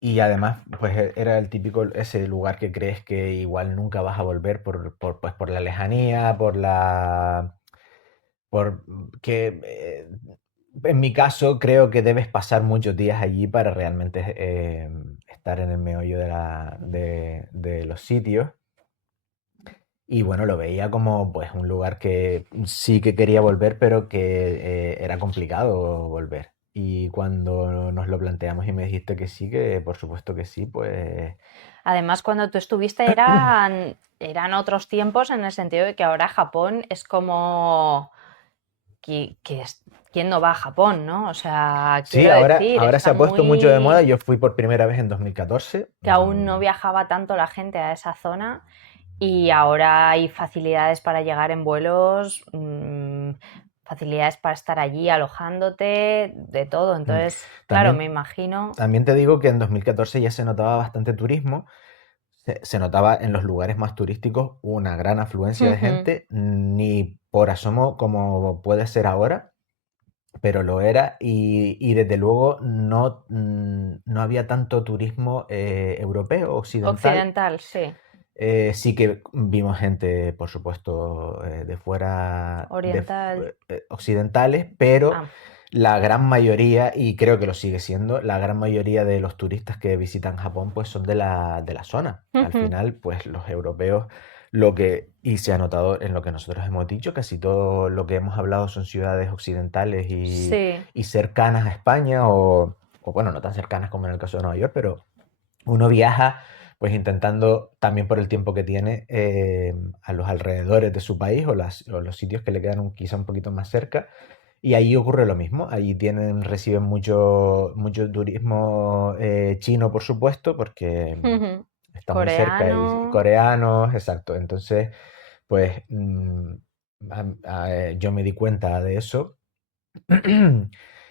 y además, pues era el típico, ese lugar que crees que igual nunca vas a volver pues, por la lejanía, por que en mi caso creo que debes pasar muchos días allí para realmente estar en el meollo de los sitios. Y bueno, lo veía como un lugar que sí que quería volver, pero que era complicado volver. Y cuando nos lo planteamos y me dijiste que sí, que por supuesto que sí, pues Además, cuando tú estuviste eran otros tiempos en el sentido de que ahora Japón es como ¿quién no va a Japón, no? O sea, sí, quiero ahora, decir, ahora se está ha puesto mucho de moda. muy Yo fui por primera vez en 2014. que aún no viajaba tanto la gente a esa zona y ahora hay facilidades para llegar en vuelos, facilidades para estar allí alojándote, de todo. Mm. Entonces, claro, me También, imagino. también te digo que en 2014 ya se notaba bastante turismo. Se notaba en los lugares más turísticos una gran afluencia de Ujú. gente, ni por asomo como puede ser ahora, pero lo era y desde luego no, no había tanto turismo europeo, occidental. Occidental, sí. Sí que vimos gente, por supuesto, de fuera, Oriental. occidentales, pero Ah. la gran mayoría, y creo que lo sigue siendo, la gran mayoría de los turistas que visitan Japón pues son de la zona. Al Ujú. final, pues los europeos, y se ha notado en lo que nosotros hemos dicho, casi todo lo que hemos hablado son ciudades occidentales Sí. y cercanas a España, o bueno, no tan cercanas como en el caso de Nueva York, pero uno viaja pues intentando también por el tiempo que tiene a los alrededores de su país o los sitios que le quedan quizá un poquito más cerca. Y ahí ocurre lo mismo. Allí reciben mucho turismo chino, por supuesto, porque Ujú. está muy cerca y Coreano. coreanos, exacto. Entonces, pues yo me di cuenta de eso.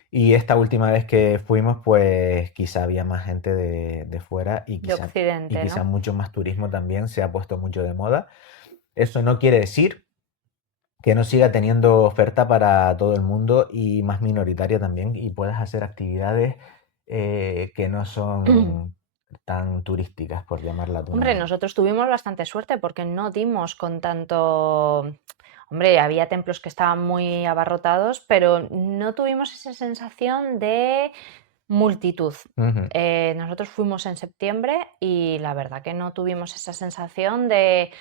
Y esta última vez que fuimos, pues quizá había más gente de fuera De y Occidente, quizá ¿no? mucho más turismo también se ha puesto mucho de moda. Eso no quiere decir que no siga teniendo oferta para todo el mundo y más minoritaria también y puedas hacer actividades que no son tan turísticas, por llamarla de Hombre, una... nosotros tuvimos bastante suerte porque no dimos con tanto. Hombre, había templos que estaban muy abarrotados, pero no tuvimos esa sensación de multitud. Ujú. Nosotros fuimos en septiembre y la verdad que no tuvimos esa sensación de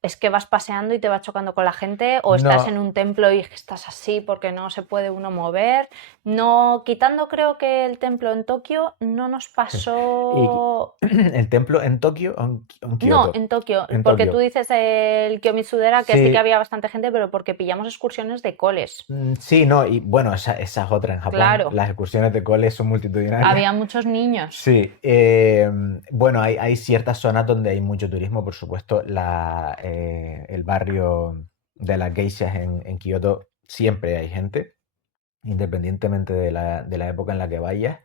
es que vas paseando y te vas chocando con la gente o estás No, en un templo y estás así porque no se puede uno mover. No, quitando creo que el templo en Tokio no nos y pasó. el templo en Tokio o en No, Kioto, en Tokio, en porque tú Tokio. dices el Kiyomitsu-dera, que sí que Sí, había bastante gente, pero porque pillamos excursiones de coles. Sí, no, y bueno, esa es otra. En Japón Claro, las excursiones de cole son multitudinarias. había muchos niños. Sí, bueno, hay ciertas zonas donde hay mucho turismo, por supuesto, el barrio de las geishas en Kioto siempre hay gente, independientemente de la época en la que vayas.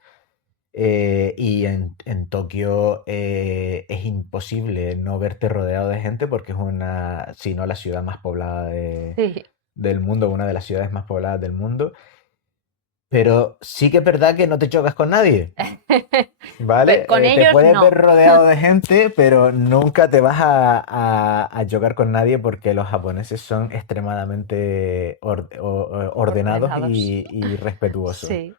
Y en Tokio es imposible no verte rodeado de gente porque es si no la ciudad más poblada Sí. del mundo, una de las ciudades más pobladas del mundo. Pero sí que es verdad que no te chocas con nadie, ¿vale? Con Te ellos puedes ver no. rodeado de gente, pero nunca te vas a chocar con nadie porque los japoneses son extremadamente ordenados Ordenados. y respetuosos. Sí.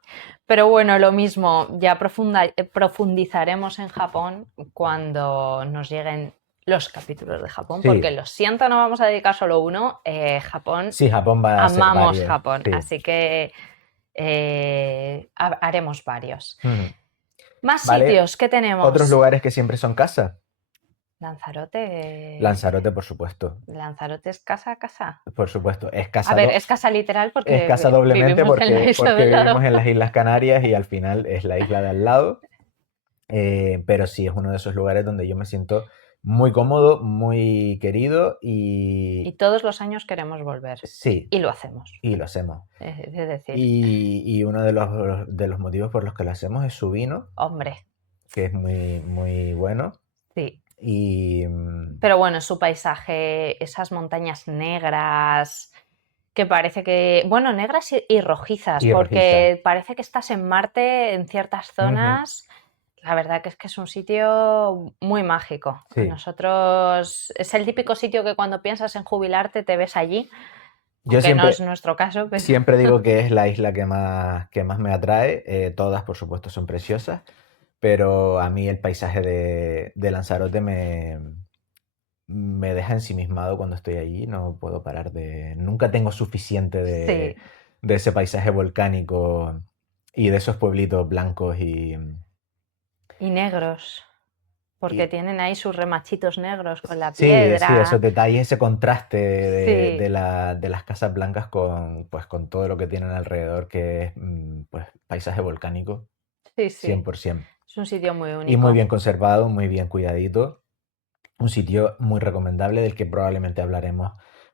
Pero bueno, lo mismo, ya profundizaremos en Japón cuando nos lleguen los capítulos de Japón, porque Sí, lo siento, no vamos a dedicar solo uno. Japón, sí, Japón va a ser amamos varios. Japón, Sí. así que haremos varios. Ujú. Más Vale, sitios, ¿qué otros tenemos? lugares que siempre son casa. Lanzarote. Lanzarote, por supuesto. Lanzarote es casa a casa. Por supuesto, A ver, es casa literal es porque casa doblemente vivimos en la isla porque del vivimos lado. en las Islas Canarias y al final es la isla de al lado. Pero sí, es uno de esos lugares donde yo me siento muy cómodo, muy querido Y y todos los años queremos volver. sí, Y lo hacemos. y lo hacemos. Es decir, Y uno de los motivos por los que lo hacemos es su vino, hombre, que es muy bueno. sí. Y Pero bueno, su paisaje, esas montañas negras, que parece que, bueno, negras y rojizas, y rojiza. porque parece que estás en Marte en ciertas Ujú, zonas. La verdad que es un sitio muy mágico. A sí. nosotros es el típico sitio que cuando piensas en jubilarte te ves allí, Yo aunque no es siempre, nuestro caso, pero siempre digo que es la isla que más me atrae. Todas, por supuesto, son preciosas, pero a mí el paisaje de Lanzarote me deja ensimismado cuando estoy allí. No puedo parar de... Nunca tengo suficiente sí. de ese paisaje volcánico y de esos pueblitos blancos Y negros, porque y tienen ahí sus remachitos negros con la sí, sí, esos piedra. detalles, ese contraste Sí, de las casas blancas con, pues, con todo lo que tienen alrededor, que es pues, paisaje volcánico, sí, sí. 100%. Es un sitio muy Y muy único. bien conservado, muy bien cuidadito. Un sitio muy recomendable del que probablemente hablaremos,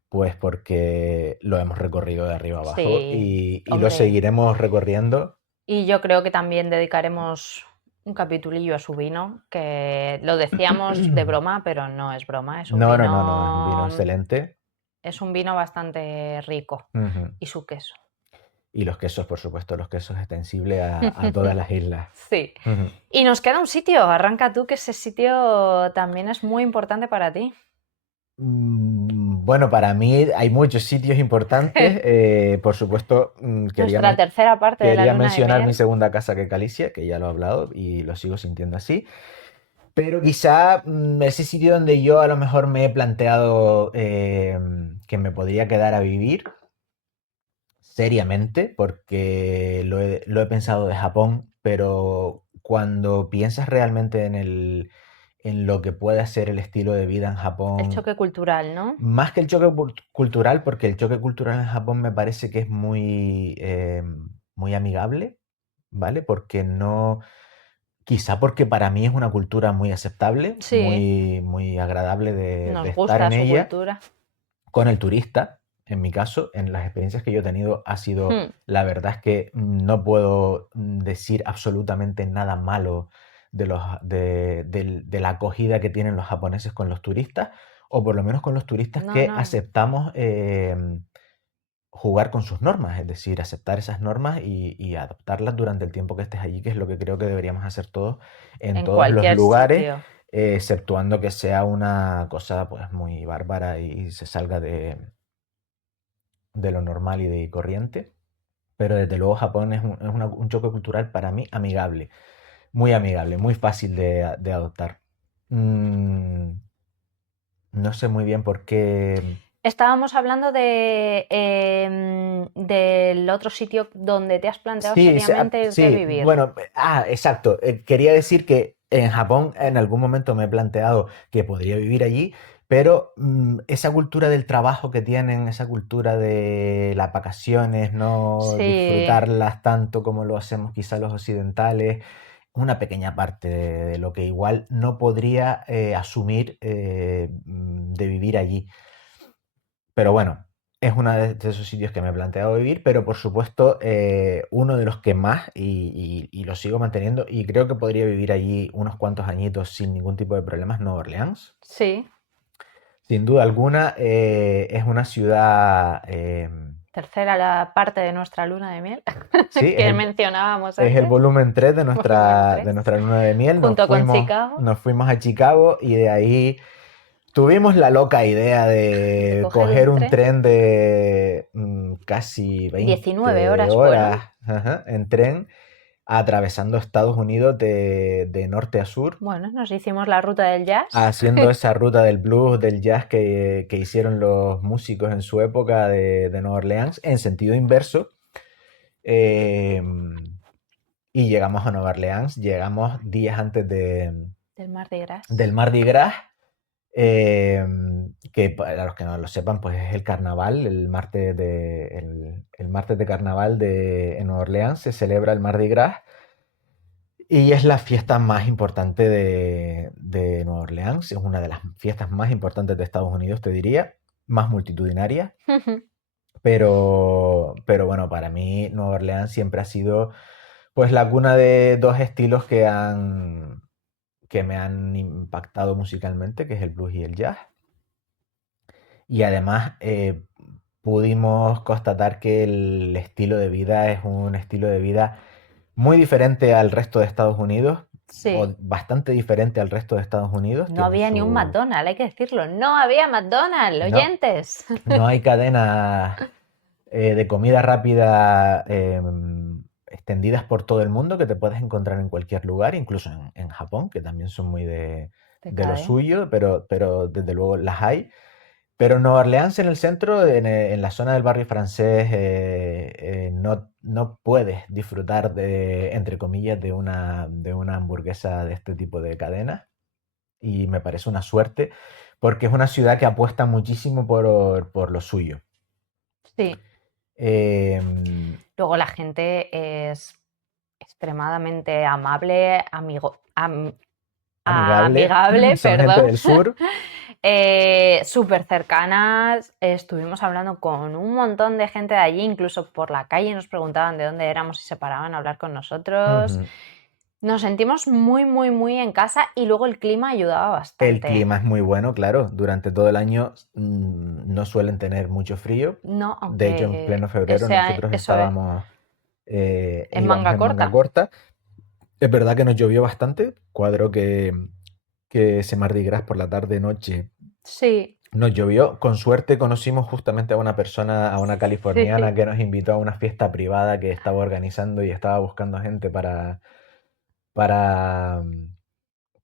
pues porque lo hemos recorrido de arriba abajo Sí, y lo hombre. seguiremos recorriendo. Y yo creo que también dedicaremos un capitulillo a su vino, que lo decíamos de broma, pero no es broma, No, no, no, no, es un vino excelente. es un vino bastante rico. Ujú. Y su queso. Y los quesos, por supuesto, los quesos extensibles a todas las islas. Sí. Ujú. Y nos queda un sitio, arranca tú, que ese sitio también es muy importante para ti. Bueno, para mí hay muchos sitios importantes. Por supuesto, Nuestra tercera parte de la quería luna de mencionar mi miel. segunda casa, que es Galicia, que ya lo he hablado y lo sigo sintiendo así. Pero quizá ese sitio donde yo a lo mejor me he planteado que me podría quedar a vivir seriamente, porque lo he pensado de Japón, pero cuando piensas realmente en lo que puede ser el estilo de vida en El Japón, choque cultural, ¿no? más que el choque cultural, porque el choque cultural en Japón me parece que es muy amigable, ¿vale? Porque no, quizá porque para mí es una cultura muy aceptable, Sí, muy agradable de nos estar gusta en su ella. cultura. Con el turista, en mi caso, en las experiencias que yo he tenido, ha sido, Hmm. la verdad es que no puedo decir absolutamente nada malo de la acogida que tienen los japoneses con los turistas, o por lo menos con los turistas No, que no, aceptamos jugar con sus normas, es decir, aceptar esas normas y adoptarlas durante el tiempo que estés allí, que es lo que creo que deberíamos hacer todos en en todos los cualquier lugares, sitio. exceptuando que sea una cosa pues muy bárbara y se salga de lo normal y de corriente. Pero desde luego Japón es un choque cultural para mí amigable, muy fácil de adoptar. Mm, no sé muy bien por qué. Estábamos hablando del otro sitio donde te has planteado Sí, sí, seriamente irte a sí, vivir. bueno, exacto. Quería decir que en Japón en algún momento me he planteado que podría vivir allí, pero esa cultura del trabajo que tienen, esa cultura de las vacaciones, no Sí, disfrutarlas tanto como lo hacemos quizá los occidentales, una pequeña parte de lo que igual no podría asumir de vivir allí. Pero bueno, es uno de esos sitios que me he planteado vivir, pero por supuesto uno de los que más, y lo sigo manteniendo, y creo que podría vivir allí unos cuantos añitos sin ningún tipo de problemas, Nueva Orleans. sí. Sin duda alguna, es una ciudad, Tercera la parte de nuestra luna de miel sí, que mencionábamos es el antes, volumen 3 volumen de 3, nuestra luna de miel. junto con Chicago, Nos fuimos a Chicago y de ahí tuvimos la loca idea de de coger coger un un tren. tren de casi 19 20 horas fueron. horas, ajá, en tren, atravesando Estados Unidos de norte a sur, Bueno, nos hicimos la ruta del jazz. haciendo esa ruta del blues, del jazz que hicieron los músicos en su época de Nueva Orleans, en sentido inverso. eh, y llegamos a Nueva Orleans, llegamos días antes Del Mardi del Gras. Mardi Gras. Eh, que para los que no lo sepan, pues es el carnaval, el martes de carnaval en Nueva Orleans se celebra el Mardi Gras y es la fiesta más importante de Nueva Orleans, es una de las fiestas más importantes de Estados Unidos, te diría, más multitudinaria, pero bueno, para mí Nueva Orleans siempre ha sido pues la cuna de dos estilos que me han impactado musicalmente, que es el blues y el jazz. Y además pudimos constatar que el estilo de vida es un estilo de vida muy diferente al resto de Estados Unidos, Sí. o bastante diferente al resto de Estados Unidos. No Tiene había ni un su... McDonald's, hay que decirlo. No había McDonald's, No, oyentes. no hay cadenas de comida rápida extendidas por todo el mundo que te puedes encontrar en cualquier lugar, incluso en Japón, que también son muy De de lo cadena. suyo, pero desde luego las hay. Pero Nueva Orleans en el centro, en la zona del barrio francés, no puedes disfrutar de, entre comillas, de una hamburguesa de este tipo de cadenas. Y me parece una suerte porque es una ciudad que apuesta muchísimo por lo suyo. Sí. Em, Luego la gente es extremadamente amable, Amigable, amigable, son gente perdón. del sur. Súper cercanas. Estuvimos hablando con un montón de gente de allí, incluso por la calle nos preguntaban de dónde éramos y se paraban a hablar con nosotros. Ujú. Nos sentimos muy, muy, muy en casa y luego el clima ayudaba El bastante. clima es muy bueno, claro. Durante todo el año no suelen tener mucho frío. No, De hecho, en aunque pleno febrero nosotros eso es en íbamos manga en manga corta. corta. Es verdad que nos llovió bastante. Cuadro que ese Mardi Gras por la tarde noche Sí, nos llovió. Con suerte conocimos justamente a una persona, a una californiana sí, que nos invitó a una fiesta privada que estaba organizando y estaba buscando gente para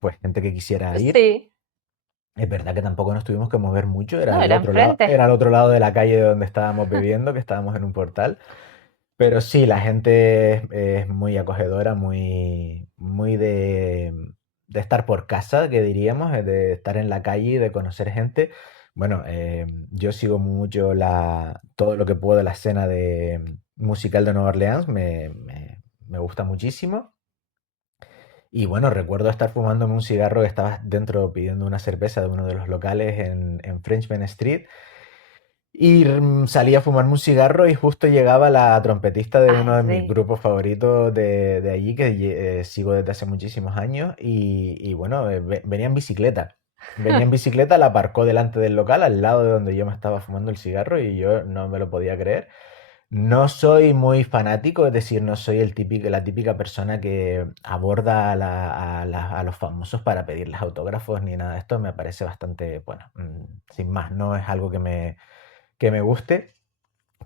pues gente que quisiera ir. sí. Es verdad que tampoco nos tuvimos que mover mucho, No, era enfrente. era al otro lado de la calle de donde estábamos bebiendo, que estábamos en un portal. Pero sí, la gente es muy acogedora, muy de estar por casa, que diríamos, de estar en la calle y de conocer gente. Bueno, yo sigo mucho todo lo que puedo la escena musical de Nueva Orleans, me gusta muchísimo. Y bueno, recuerdo estar fumándome un cigarro que estaba dentro pidiendo una cerveza de uno de los locales en Frenchman Street. Y salí a fumarme un cigarro y justo llegaba la trompetista de uno de mis Así. grupos favoritos de allí, que sigo desde hace muchísimos años. Y bueno, venía en bicicleta. Venía en bicicleta, la aparcó delante del local, al lado de donde yo me estaba fumando el cigarro, y yo no me lo podía creer. No soy muy fanático, es decir, no soy la típica persona que aborda a los famosos para pedirles autógrafos ni nada de esto. Me parece bastante, bueno, sin más, no es algo que me guste.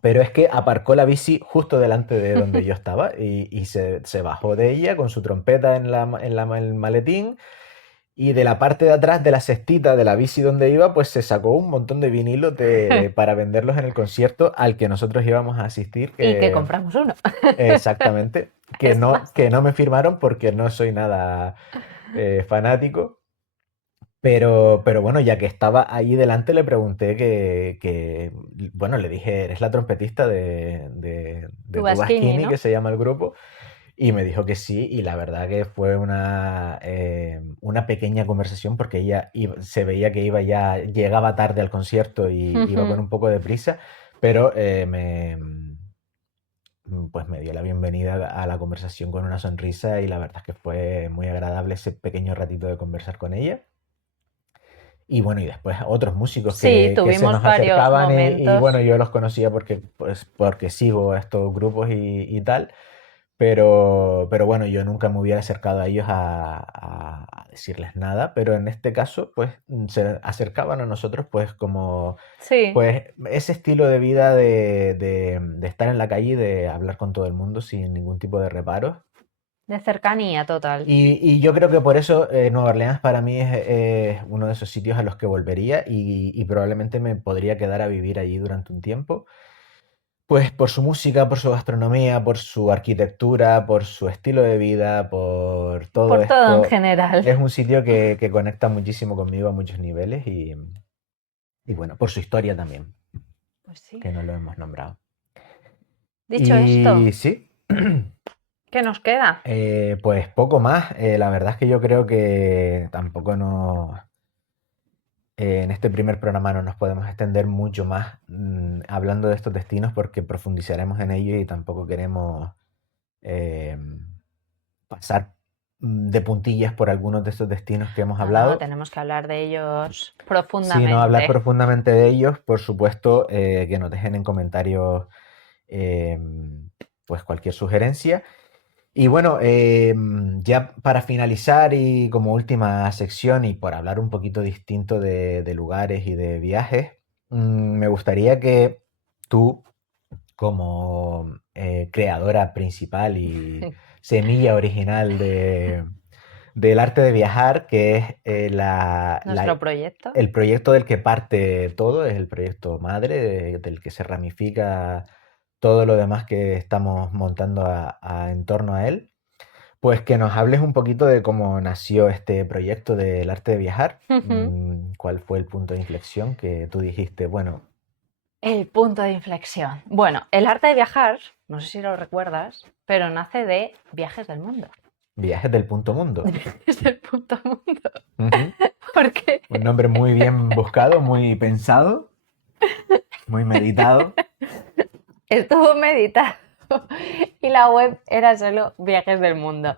Pero es que aparcó la bici justo delante de donde yo estaba y se bajó de ella con su trompeta en el maletín, y de la parte de atrás de la cestita de la bici donde iba, pues se sacó un montón de vinilos para venderlos en el concierto al que nosotros íbamos a asistir, Y que que compramos uno. exactamente, que Es no, más. que no me firmaron porque no soy nada fanático. Pero bueno, ya que estaba ahí delante, le pregunté bueno, le dije, ¿eres la trompetista de Tubaskini, Tubaskini, que ¿no? se llama el grupo? Y me dijo que sí, y la verdad que fue una pequeña conversación porque ella se veía que llegaba tarde al concierto y iba con un poco de prisa, pero pues me dio la bienvenida a la conversación con una sonrisa, y la verdad es que fue muy agradable ese pequeño ratito de conversar con ella. Y bueno, y después otros músicos Sí, que se tuvimos nos varios acercaban, y bueno, momentos. yo los conocía porque sigo estos grupos y tal, pero bueno, yo nunca me hubiera acercado a ellos a decirles nada, pero en este caso, pues se acercaban a nosotros, pues como, Sí, pues ese estilo de vida de estar en la calle y de hablar con todo el mundo sin ningún tipo de reparos. de cercanía total. Y yo creo que por eso Nueva Orleans para mí es uno de esos sitios a los que volvería, y probablemente me podría quedar a vivir allí durante un tiempo. Pues por su música, por su gastronomía, por su arquitectura, por su estilo de vida, por todo Por todo en esto. general. Es un sitio que conecta muchísimo conmigo a muchos niveles, y bueno, por su historia también, Pues sí. que no lo hemos nombrado. Dicho Y esto, sí, ¿qué nos queda? pues poco más. La verdad es que yo creo que tampoco en este primer programa no nos podemos extender mucho más hablando de estos destinos, porque profundizaremos en ello y tampoco queremos eh, pasar de puntillas por algunos de estos destinos que hemos No, no, hablado, tenemos que hablar de ellos sino hablar profundamente. profundamente de ellos. Por supuesto, que nos dejen en comentarios eh, pues cualquier sugerencia. Y bueno, ya para finalizar y como última sección, y por hablar un poquito distinto de lugares y de viajes, me gustaría que tú, como creadora principal y semilla original del arte de viajar, que es Nuestro proyecto. el proyecto del que parte todo, es el proyecto madre, del que se ramifica todo lo demás que estamos montando en torno a él. Pues que nos hables un poquito de cómo nació este proyecto del arte de viajar. ¿Cuál fue el punto de inflexión que tú dijiste? Bueno, El punto de inflexión. Bueno, el arte de viajar, no sé si lo recuerdas, pero nace de Viajes del Mundo. viajes del punto mundo. Es el punto mundo. Ujú. Porque Un nombre muy bien buscado, muy pensado, muy meditado. estuvo meditado y la web era solo Viajes del Mundo.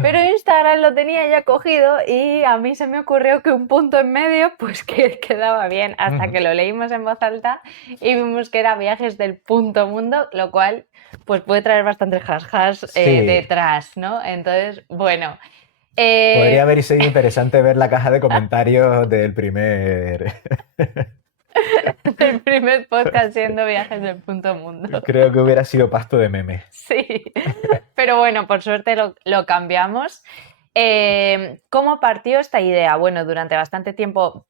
Pero Instagram lo tenía ya cogido y a mí se me ocurrió que un punto en medio pues que quedaba bien hasta Ujú. que lo leímos en voz alta y vimos que era Viajes del Punto Mundo, lo cual pues puede traer bastantes hashtag Sí, detrás, ¿no? Entonces, bueno, podría eh, haber sido interesante ver la caja de comentarios del primer. el primer podcast siendo Viajes del Punto Mundo. Creo que hubiera sido pasto de memes. Sí, pero bueno, por suerte lo cambiamos. ¿Cómo partió esta idea? Bueno, durante bastante tiempo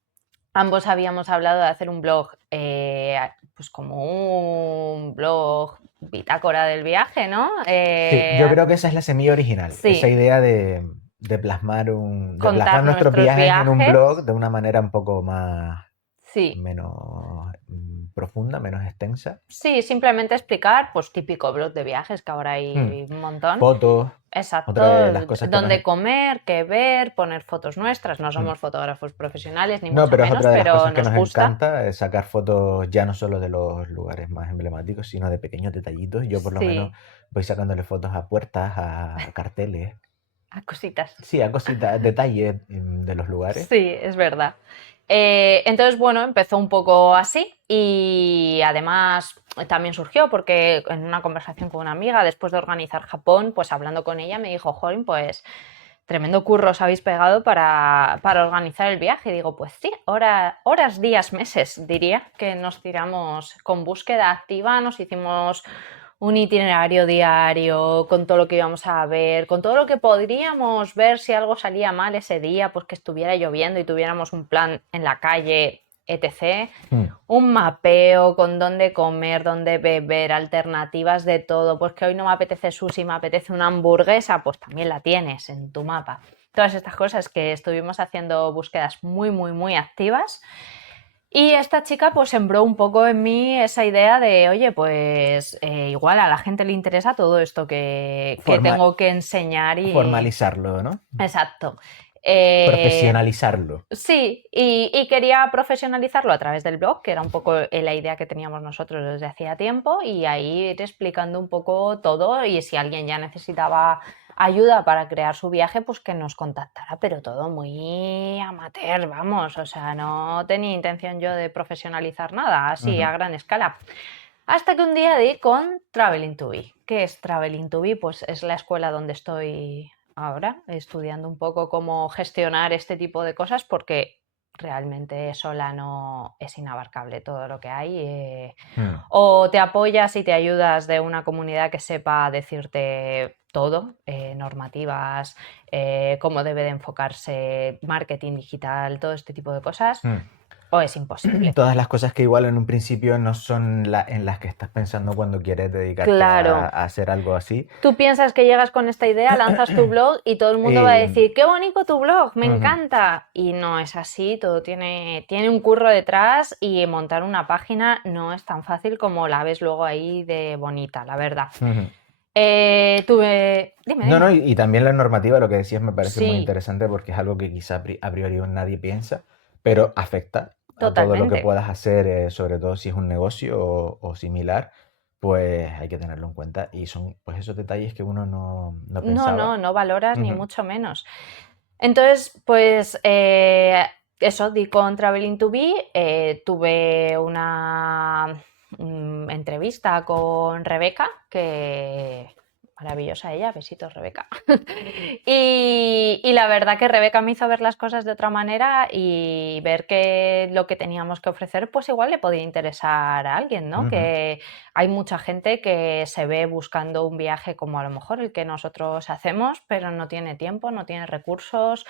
ambos habíamos hablado de hacer un blog, pues como un blog bitácora del viaje, ¿no? Sí, yo creo que esa es la semilla original, esa Sí, idea de plasmar contar nuestros nuestros viajes en un blog viajes. de una manera un poco más, Sí, menos profunda, menos extensa. sí, simplemente explicar, pues típico blog de viajes que ahora Hmm. hay un montón. Fotos, otra de las Exacto, cosas que nos. dónde comer, qué ver, poner fotos nuestras. No Hmm. somos fotógrafos profesionales, ni No, mucho pero es menos, otra de las pero cosas que nos nos gusta. encanta, es sacar fotos ya no solo de los lugares más emblemáticos, sino de pequeños detallitos. Yo por lo menos Sí, voy sacándole fotos a puertas, a carteles, a cositas. sí, a cositas, detalles de los lugares. Sí, es verdad. Entonces, bueno, empezó un poco así y además también surgió porque en una conversación con una amiga, después de organizar Japón, pues hablando con ella, me dijo, Jorin, pues tremendo curro os habéis pegado para organizar el viaje. Y digo, pues sí, horas, días, meses, diría, que nos tiramos con búsqueda activa, nos hicimos un itinerario diario con todo lo que íbamos a ver, con todo lo que podríamos ver si algo salía mal ese día, pues que estuviera lloviendo y tuviéramos un plan en la calle, etc. Hmm. Un mapeo con dónde comer, dónde beber, alternativas de todo. Pues que hoy no me apetece sushi, me apetece una hamburguesa, pues también la tienes en tu mapa. Todas estas cosas que estuvimos haciendo búsquedas muy, muy, muy activas. Y esta chica pues sembró un poco en mí esa idea de, oye, pues igual a la gente le interesa todo esto que Forma- tengo que enseñar y... Formalizarlo, ¿no? Exacto. Eh, Profesionalizarlo. sí, y quería profesionalizarlo a través del blog, que era un poco la idea que teníamos nosotros desde hacía tiempo, y ahí ir explicando un poco todo y si alguien ya necesitaba ayuda para crear su viaje, pues que nos contactara, pero todo muy amateur, vamos, o sea, no tenía intención yo de profesionalizar nada, así Ujú. a gran escala. Hasta que un día di con Traveling to Be. ¿Qué es Traveling to Be? Pues es la escuela donde estoy ahora, estudiando un poco cómo gestionar este tipo de cosas, porque realmente sola no es inabarcable todo lo que hay. Hmm. O te apoyas y te ayudas de una comunidad que sepa decirte todo, normativas, cómo debe de enfocarse, marketing digital, todo este tipo de cosas, Hmm. o es imposible. Todas las cosas que igual en un principio no son en las que estás pensando cuando quieres dedicarte Claro, a hacer algo así. tú piensas que llegas con esta idea, lanzas tu blog y todo el mundo va a Y, decir, qué bonito tu blog, me ujú. encanta. Y no es así, todo tiene un curro detrás y montar una página no es tan fácil como la ves luego ahí de bonita, la verdad. Ujú. Dime, No, no, dime. y también la normativa, lo que decías, me parece muy Sí, interesante porque es algo que quizá a priori nadie piensa, pero afecta a todo lo que totalmente. puedas hacer, sobre todo si es un negocio o similar, pues hay que tenerlo en cuenta. Y son pues esos detalles que uno no No, pensaba. no valoras ni Ujú. mucho menos. Entonces, pues eso, di con Traveling to Be, tuve una entrevista con Rebeca, que Maravillosa ella, besitos Rebeca. Y la verdad que Rebeca me hizo ver las cosas de otra manera y ver que lo que teníamos que ofrecer pues igual le podía interesar a alguien, ¿no? Ujú. Que hay mucha gente que se ve buscando un viaje como a lo mejor el que nosotros hacemos, pero no tiene tiempo, no tiene recursos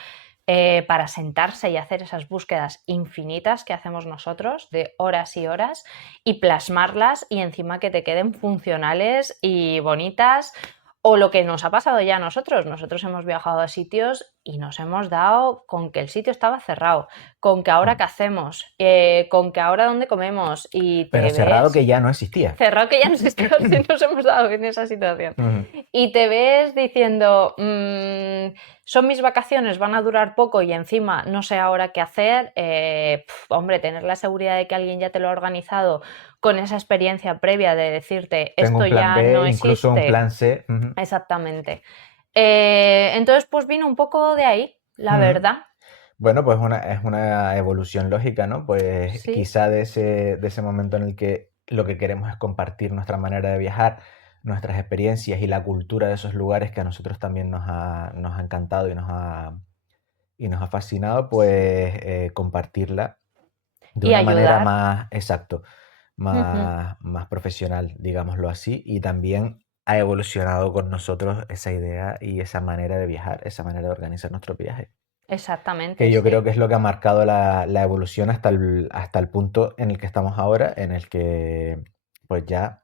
para sentarse y hacer esas búsquedas infinitas que hacemos nosotros de horas y horas y plasmarlas y encima que te queden funcionales y bonitas. O lo que nos ha pasado ya a nosotros. Nosotros hemos viajado a sitios y nos hemos dado con que el sitio estaba cerrado, con que ahora qué hacemos, con que ahora dónde comemos y Pero te cerrado que ves ya no existía. cerrado que ya nos, nos hemos dado en esa situación. Ujú. Y te ves diciendo, son mis vacaciones, van a durar poco y encima no sé ahora qué hacer. Hombre, tener la seguridad de que alguien ya te lo ha organizado con esa experiencia previa de decirte, Tengo esto un plan ya B, no incluso un existe. plan C. Ujú. Exactamente. Entonces, pues vino un poco de ahí, la Ujú. verdad. Bueno, pues es una evolución lógica, ¿no? Pues Sí, quizá de ese momento en el que lo que queremos es compartir nuestra manera de viajar, nuestras experiencias y la cultura de esos lugares que a nosotros también nos ha encantado y nos ha fascinado, pues sí. compartirla de Y una manera ayudar. más, exacto, Ujú. más profesional, digámoslo así, y también ha evolucionado con nosotros esa idea y esa manera de viajar, esa manera de organizar nuestro viaje, que Exactamente, yo creo sí. que es lo que ha marcado la evolución hasta el punto en el que estamos ahora, en el que pues ya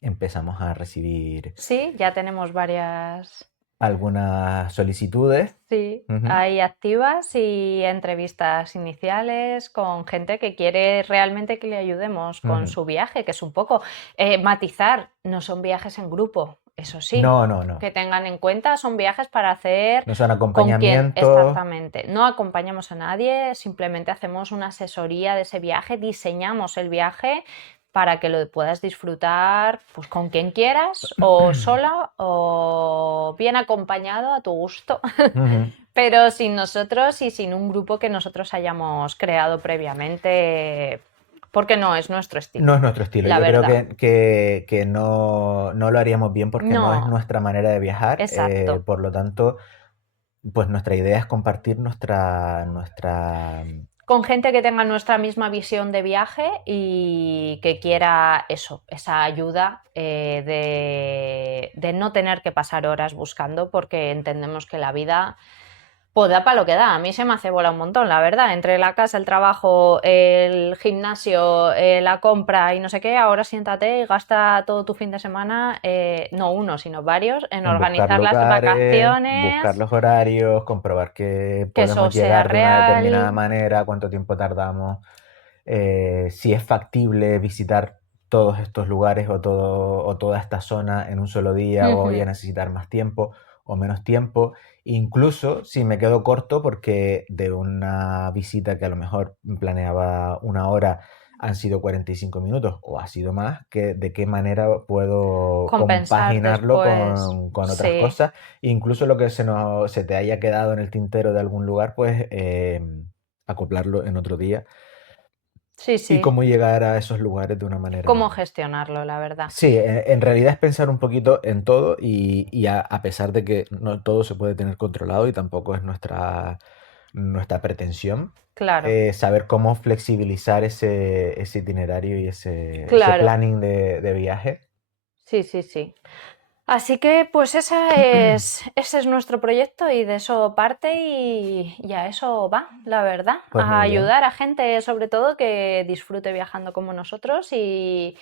empezamos a recibir Sí, ya tenemos varias. algunas solicitudes. Sí, Ujú, hay activas y entrevistas iniciales con gente que quiere realmente que le ayudemos con ujú. su viaje, que es un poco matizar, no son viajes en grupo, eso sí, No, no, no. que tengan en cuenta, son viajes para hacer No son con quien acompañamientos. exactamente. No acompañamos a nadie, simplemente hacemos una asesoría de ese viaje, diseñamos el viaje para que lo puedas disfrutar pues con quien quieras o sola o bien acompañado a tu gusto. Ujú. Pero sin nosotros y sin un grupo que nosotros hayamos creado previamente, porque no es nuestro No estilo, es nuestro estilo. la Yo creo verdad. que no lo haríamos bien porque no es No, nuestra manera de viajar. exacto. Por lo tanto, pues nuestra idea es compartir nuestra. Con gente que tenga nuestra misma visión de viaje y que quiera eso, esa ayuda de no tener que pasar horas buscando, porque entendemos que la vida pues da para lo que da. A mí se me hace bola un montón, la verdad. Entre la casa, el trabajo, el gimnasio, la compra y no sé qué, ahora siéntate y gasta todo tu fin de semana, no uno, sino varios, en En buscar organizar las lugares, buscar vacaciones, los horarios, comprobar que que eso podemos sea llegar de una determinada real. manera, cuánto tiempo tardamos, si es factible visitar todos estos lugares o toda esta zona en un solo día o voy a Ujú. necesitar más tiempo o menos tiempo. Incluso si me quedo corto porque de una visita que a lo mejor planeaba una hora han sido 45 minutos o ha sido más, de qué manera puedo Compensar compaginarlo después. con otras Sí, cosas. Incluso lo que se te haya quedado en el tintero de algún lugar, pues acoplarlo en otro día sí, y sí. cómo llegar a esos lugares de una Cómo manera. gestionarlo, la verdad. Sí, en realidad es pensar un poquito en todo y a pesar de que no todo se puede tener controlado y tampoco es nuestra pretensión, Claro, saber cómo flexibilizar ese itinerario y ese claro. planning de viaje. Sí, sí, sí. Así que pues ese es nuestro proyecto y de eso parte y a eso va, la verdad, Pues a muy bien. ayudar a gente sobre todo que disfrute viajando como nosotros y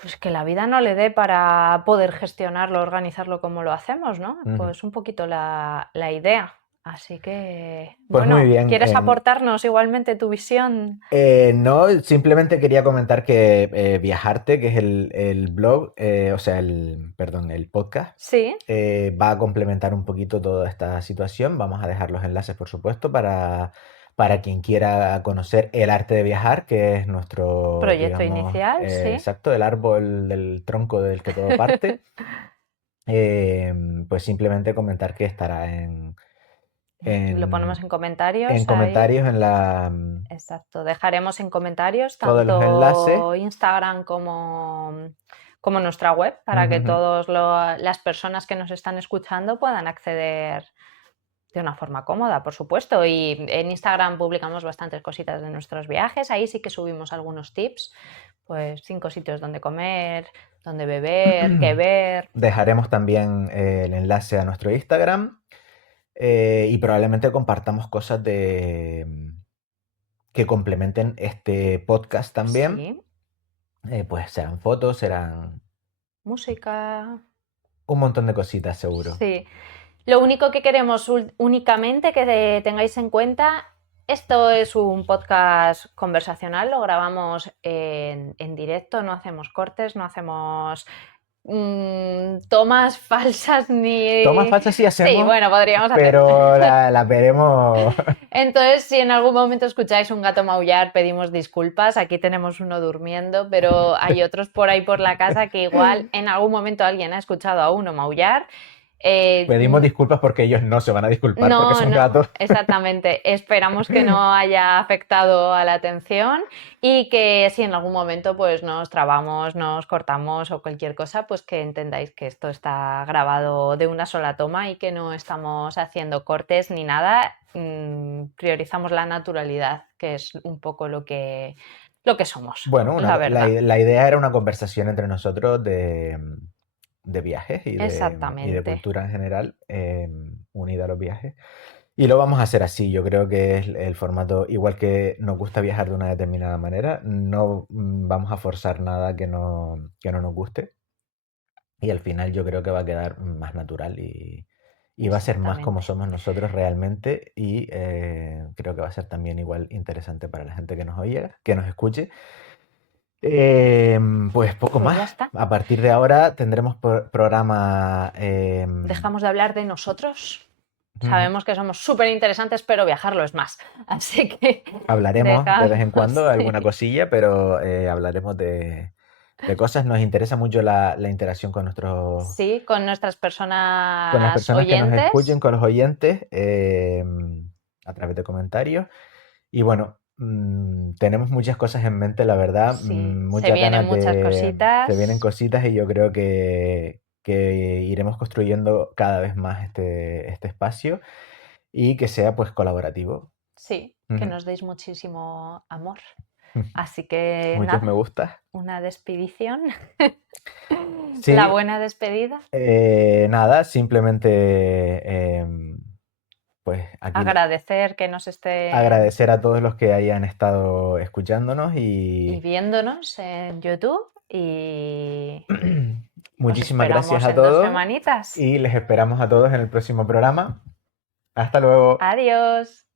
pues que la vida no le dé para poder gestionarlo, organizarlo como lo hacemos, ¿no? Ujú. Pues un poquito la idea. Así que, Pues muy bueno, bien. ¿quieres aportarnos igualmente tu visión? No, simplemente quería comentar que Viajarte, que es el blog, o sea, perdón, el podcast, Sí, va a complementar un poquito toda esta situación. Vamos a dejar los enlaces, por supuesto, para quien quiera conocer el arte de viajar, que es nuestro, proyecto digamos, inicial, sí. exacto, el árbol del tronco del que todo parte. Pues simplemente comentar que estará Lo ponemos en, en en comentarios ahí. comentarios Exacto. Dejaremos en comentarios todos los enlaces. tanto Instagram como, como nuestra web, para Ujú, que ujú. todas las personas que nos están escuchando puedan acceder de una forma cómoda, por supuesto. Y en Instagram publicamos bastantes cositas de nuestros viajes. Ahí sí que subimos algunos tips, pues 5 sitios donde comer, donde beber, qué ver. Dejaremos también el enlace a nuestro Instagram y probablemente compartamos cosas que complementen este podcast también. Sí, Pues serán fotos, serán música. un montón de cositas seguro. Sí. Lo único que queremos únicamente que tengáis en cuenta, esto es un podcast conversacional, lo grabamos en directo, no hacemos cortes, no hacemos tomas falsas Tomas ni... falsas sí Sí, hacemos, bueno, podríamos hacer. pero la veremos. Entonces, si en algún momento escucháis un gato maullar, pedimos disculpas. Aquí tenemos uno durmiendo, pero hay otros por ahí por la casa que igual en algún momento alguien ha escuchado a uno maullar. Pedimos disculpas porque ellos no se van a disculpar porque No, son no, gatos. exactamente. Esperamos que no haya afectado a la atención y que si en algún momento pues nos trabamos, nos cortamos o cualquier cosa, pues que entendáis que esto está grabado de una sola toma y que no estamos haciendo cortes ni nada. Priorizamos la naturalidad, que es un poco lo que somos, Bueno, la verdad. la idea era una conversación entre nosotros de viajes y de Exactamente. cultura en general, unida a los viajes. Y lo vamos a hacer así, yo creo que es el formato, igual que nos gusta viajar de una determinada manera, no vamos a forzar nada que no nos guste. Y al final yo creo que va a quedar más natural y va a ser más como Exactamente. somos nosotros realmente y creo que va a ser también igual interesante para la gente que nos oye, que nos escuche. Pues poco Pues más. ya está. A partir de ahora tendremos programa. Dejamos de hablar de nosotros. Ujú. Sabemos que somos súper interesantes, pero viajarlo es más. Así que Hablaremos de vez en dejamos, cuando alguna sí, cosilla, pero hablaremos de cosas. Nos interesa mucho la interacción sí, con nuestras con las personas personas que nos escuchen, oyentes. con los oyentes, a través de comentarios. Y bueno, tenemos muchas cosas en mente, la verdad, Sí, se muchas vienen ganas muchas se vienen cositas. cositas y yo creo que iremos construyendo cada vez más este espacio y que sea pues colaborativo. Sí, que Ujú. nos deis muchísimo amor. Así que Muchos me nada, gustas. una despedición. La Sí, buena despedida. nada, simplemente pues aquí Agradecer que nos estén agradecer a todos los que hayan estado escuchándonos y y viéndonos en YouTube y os muchísimas gracias esperamos a en 2 todos semanitas. y les esperamos a todos en el próximo programa. Hasta luego. Adiós.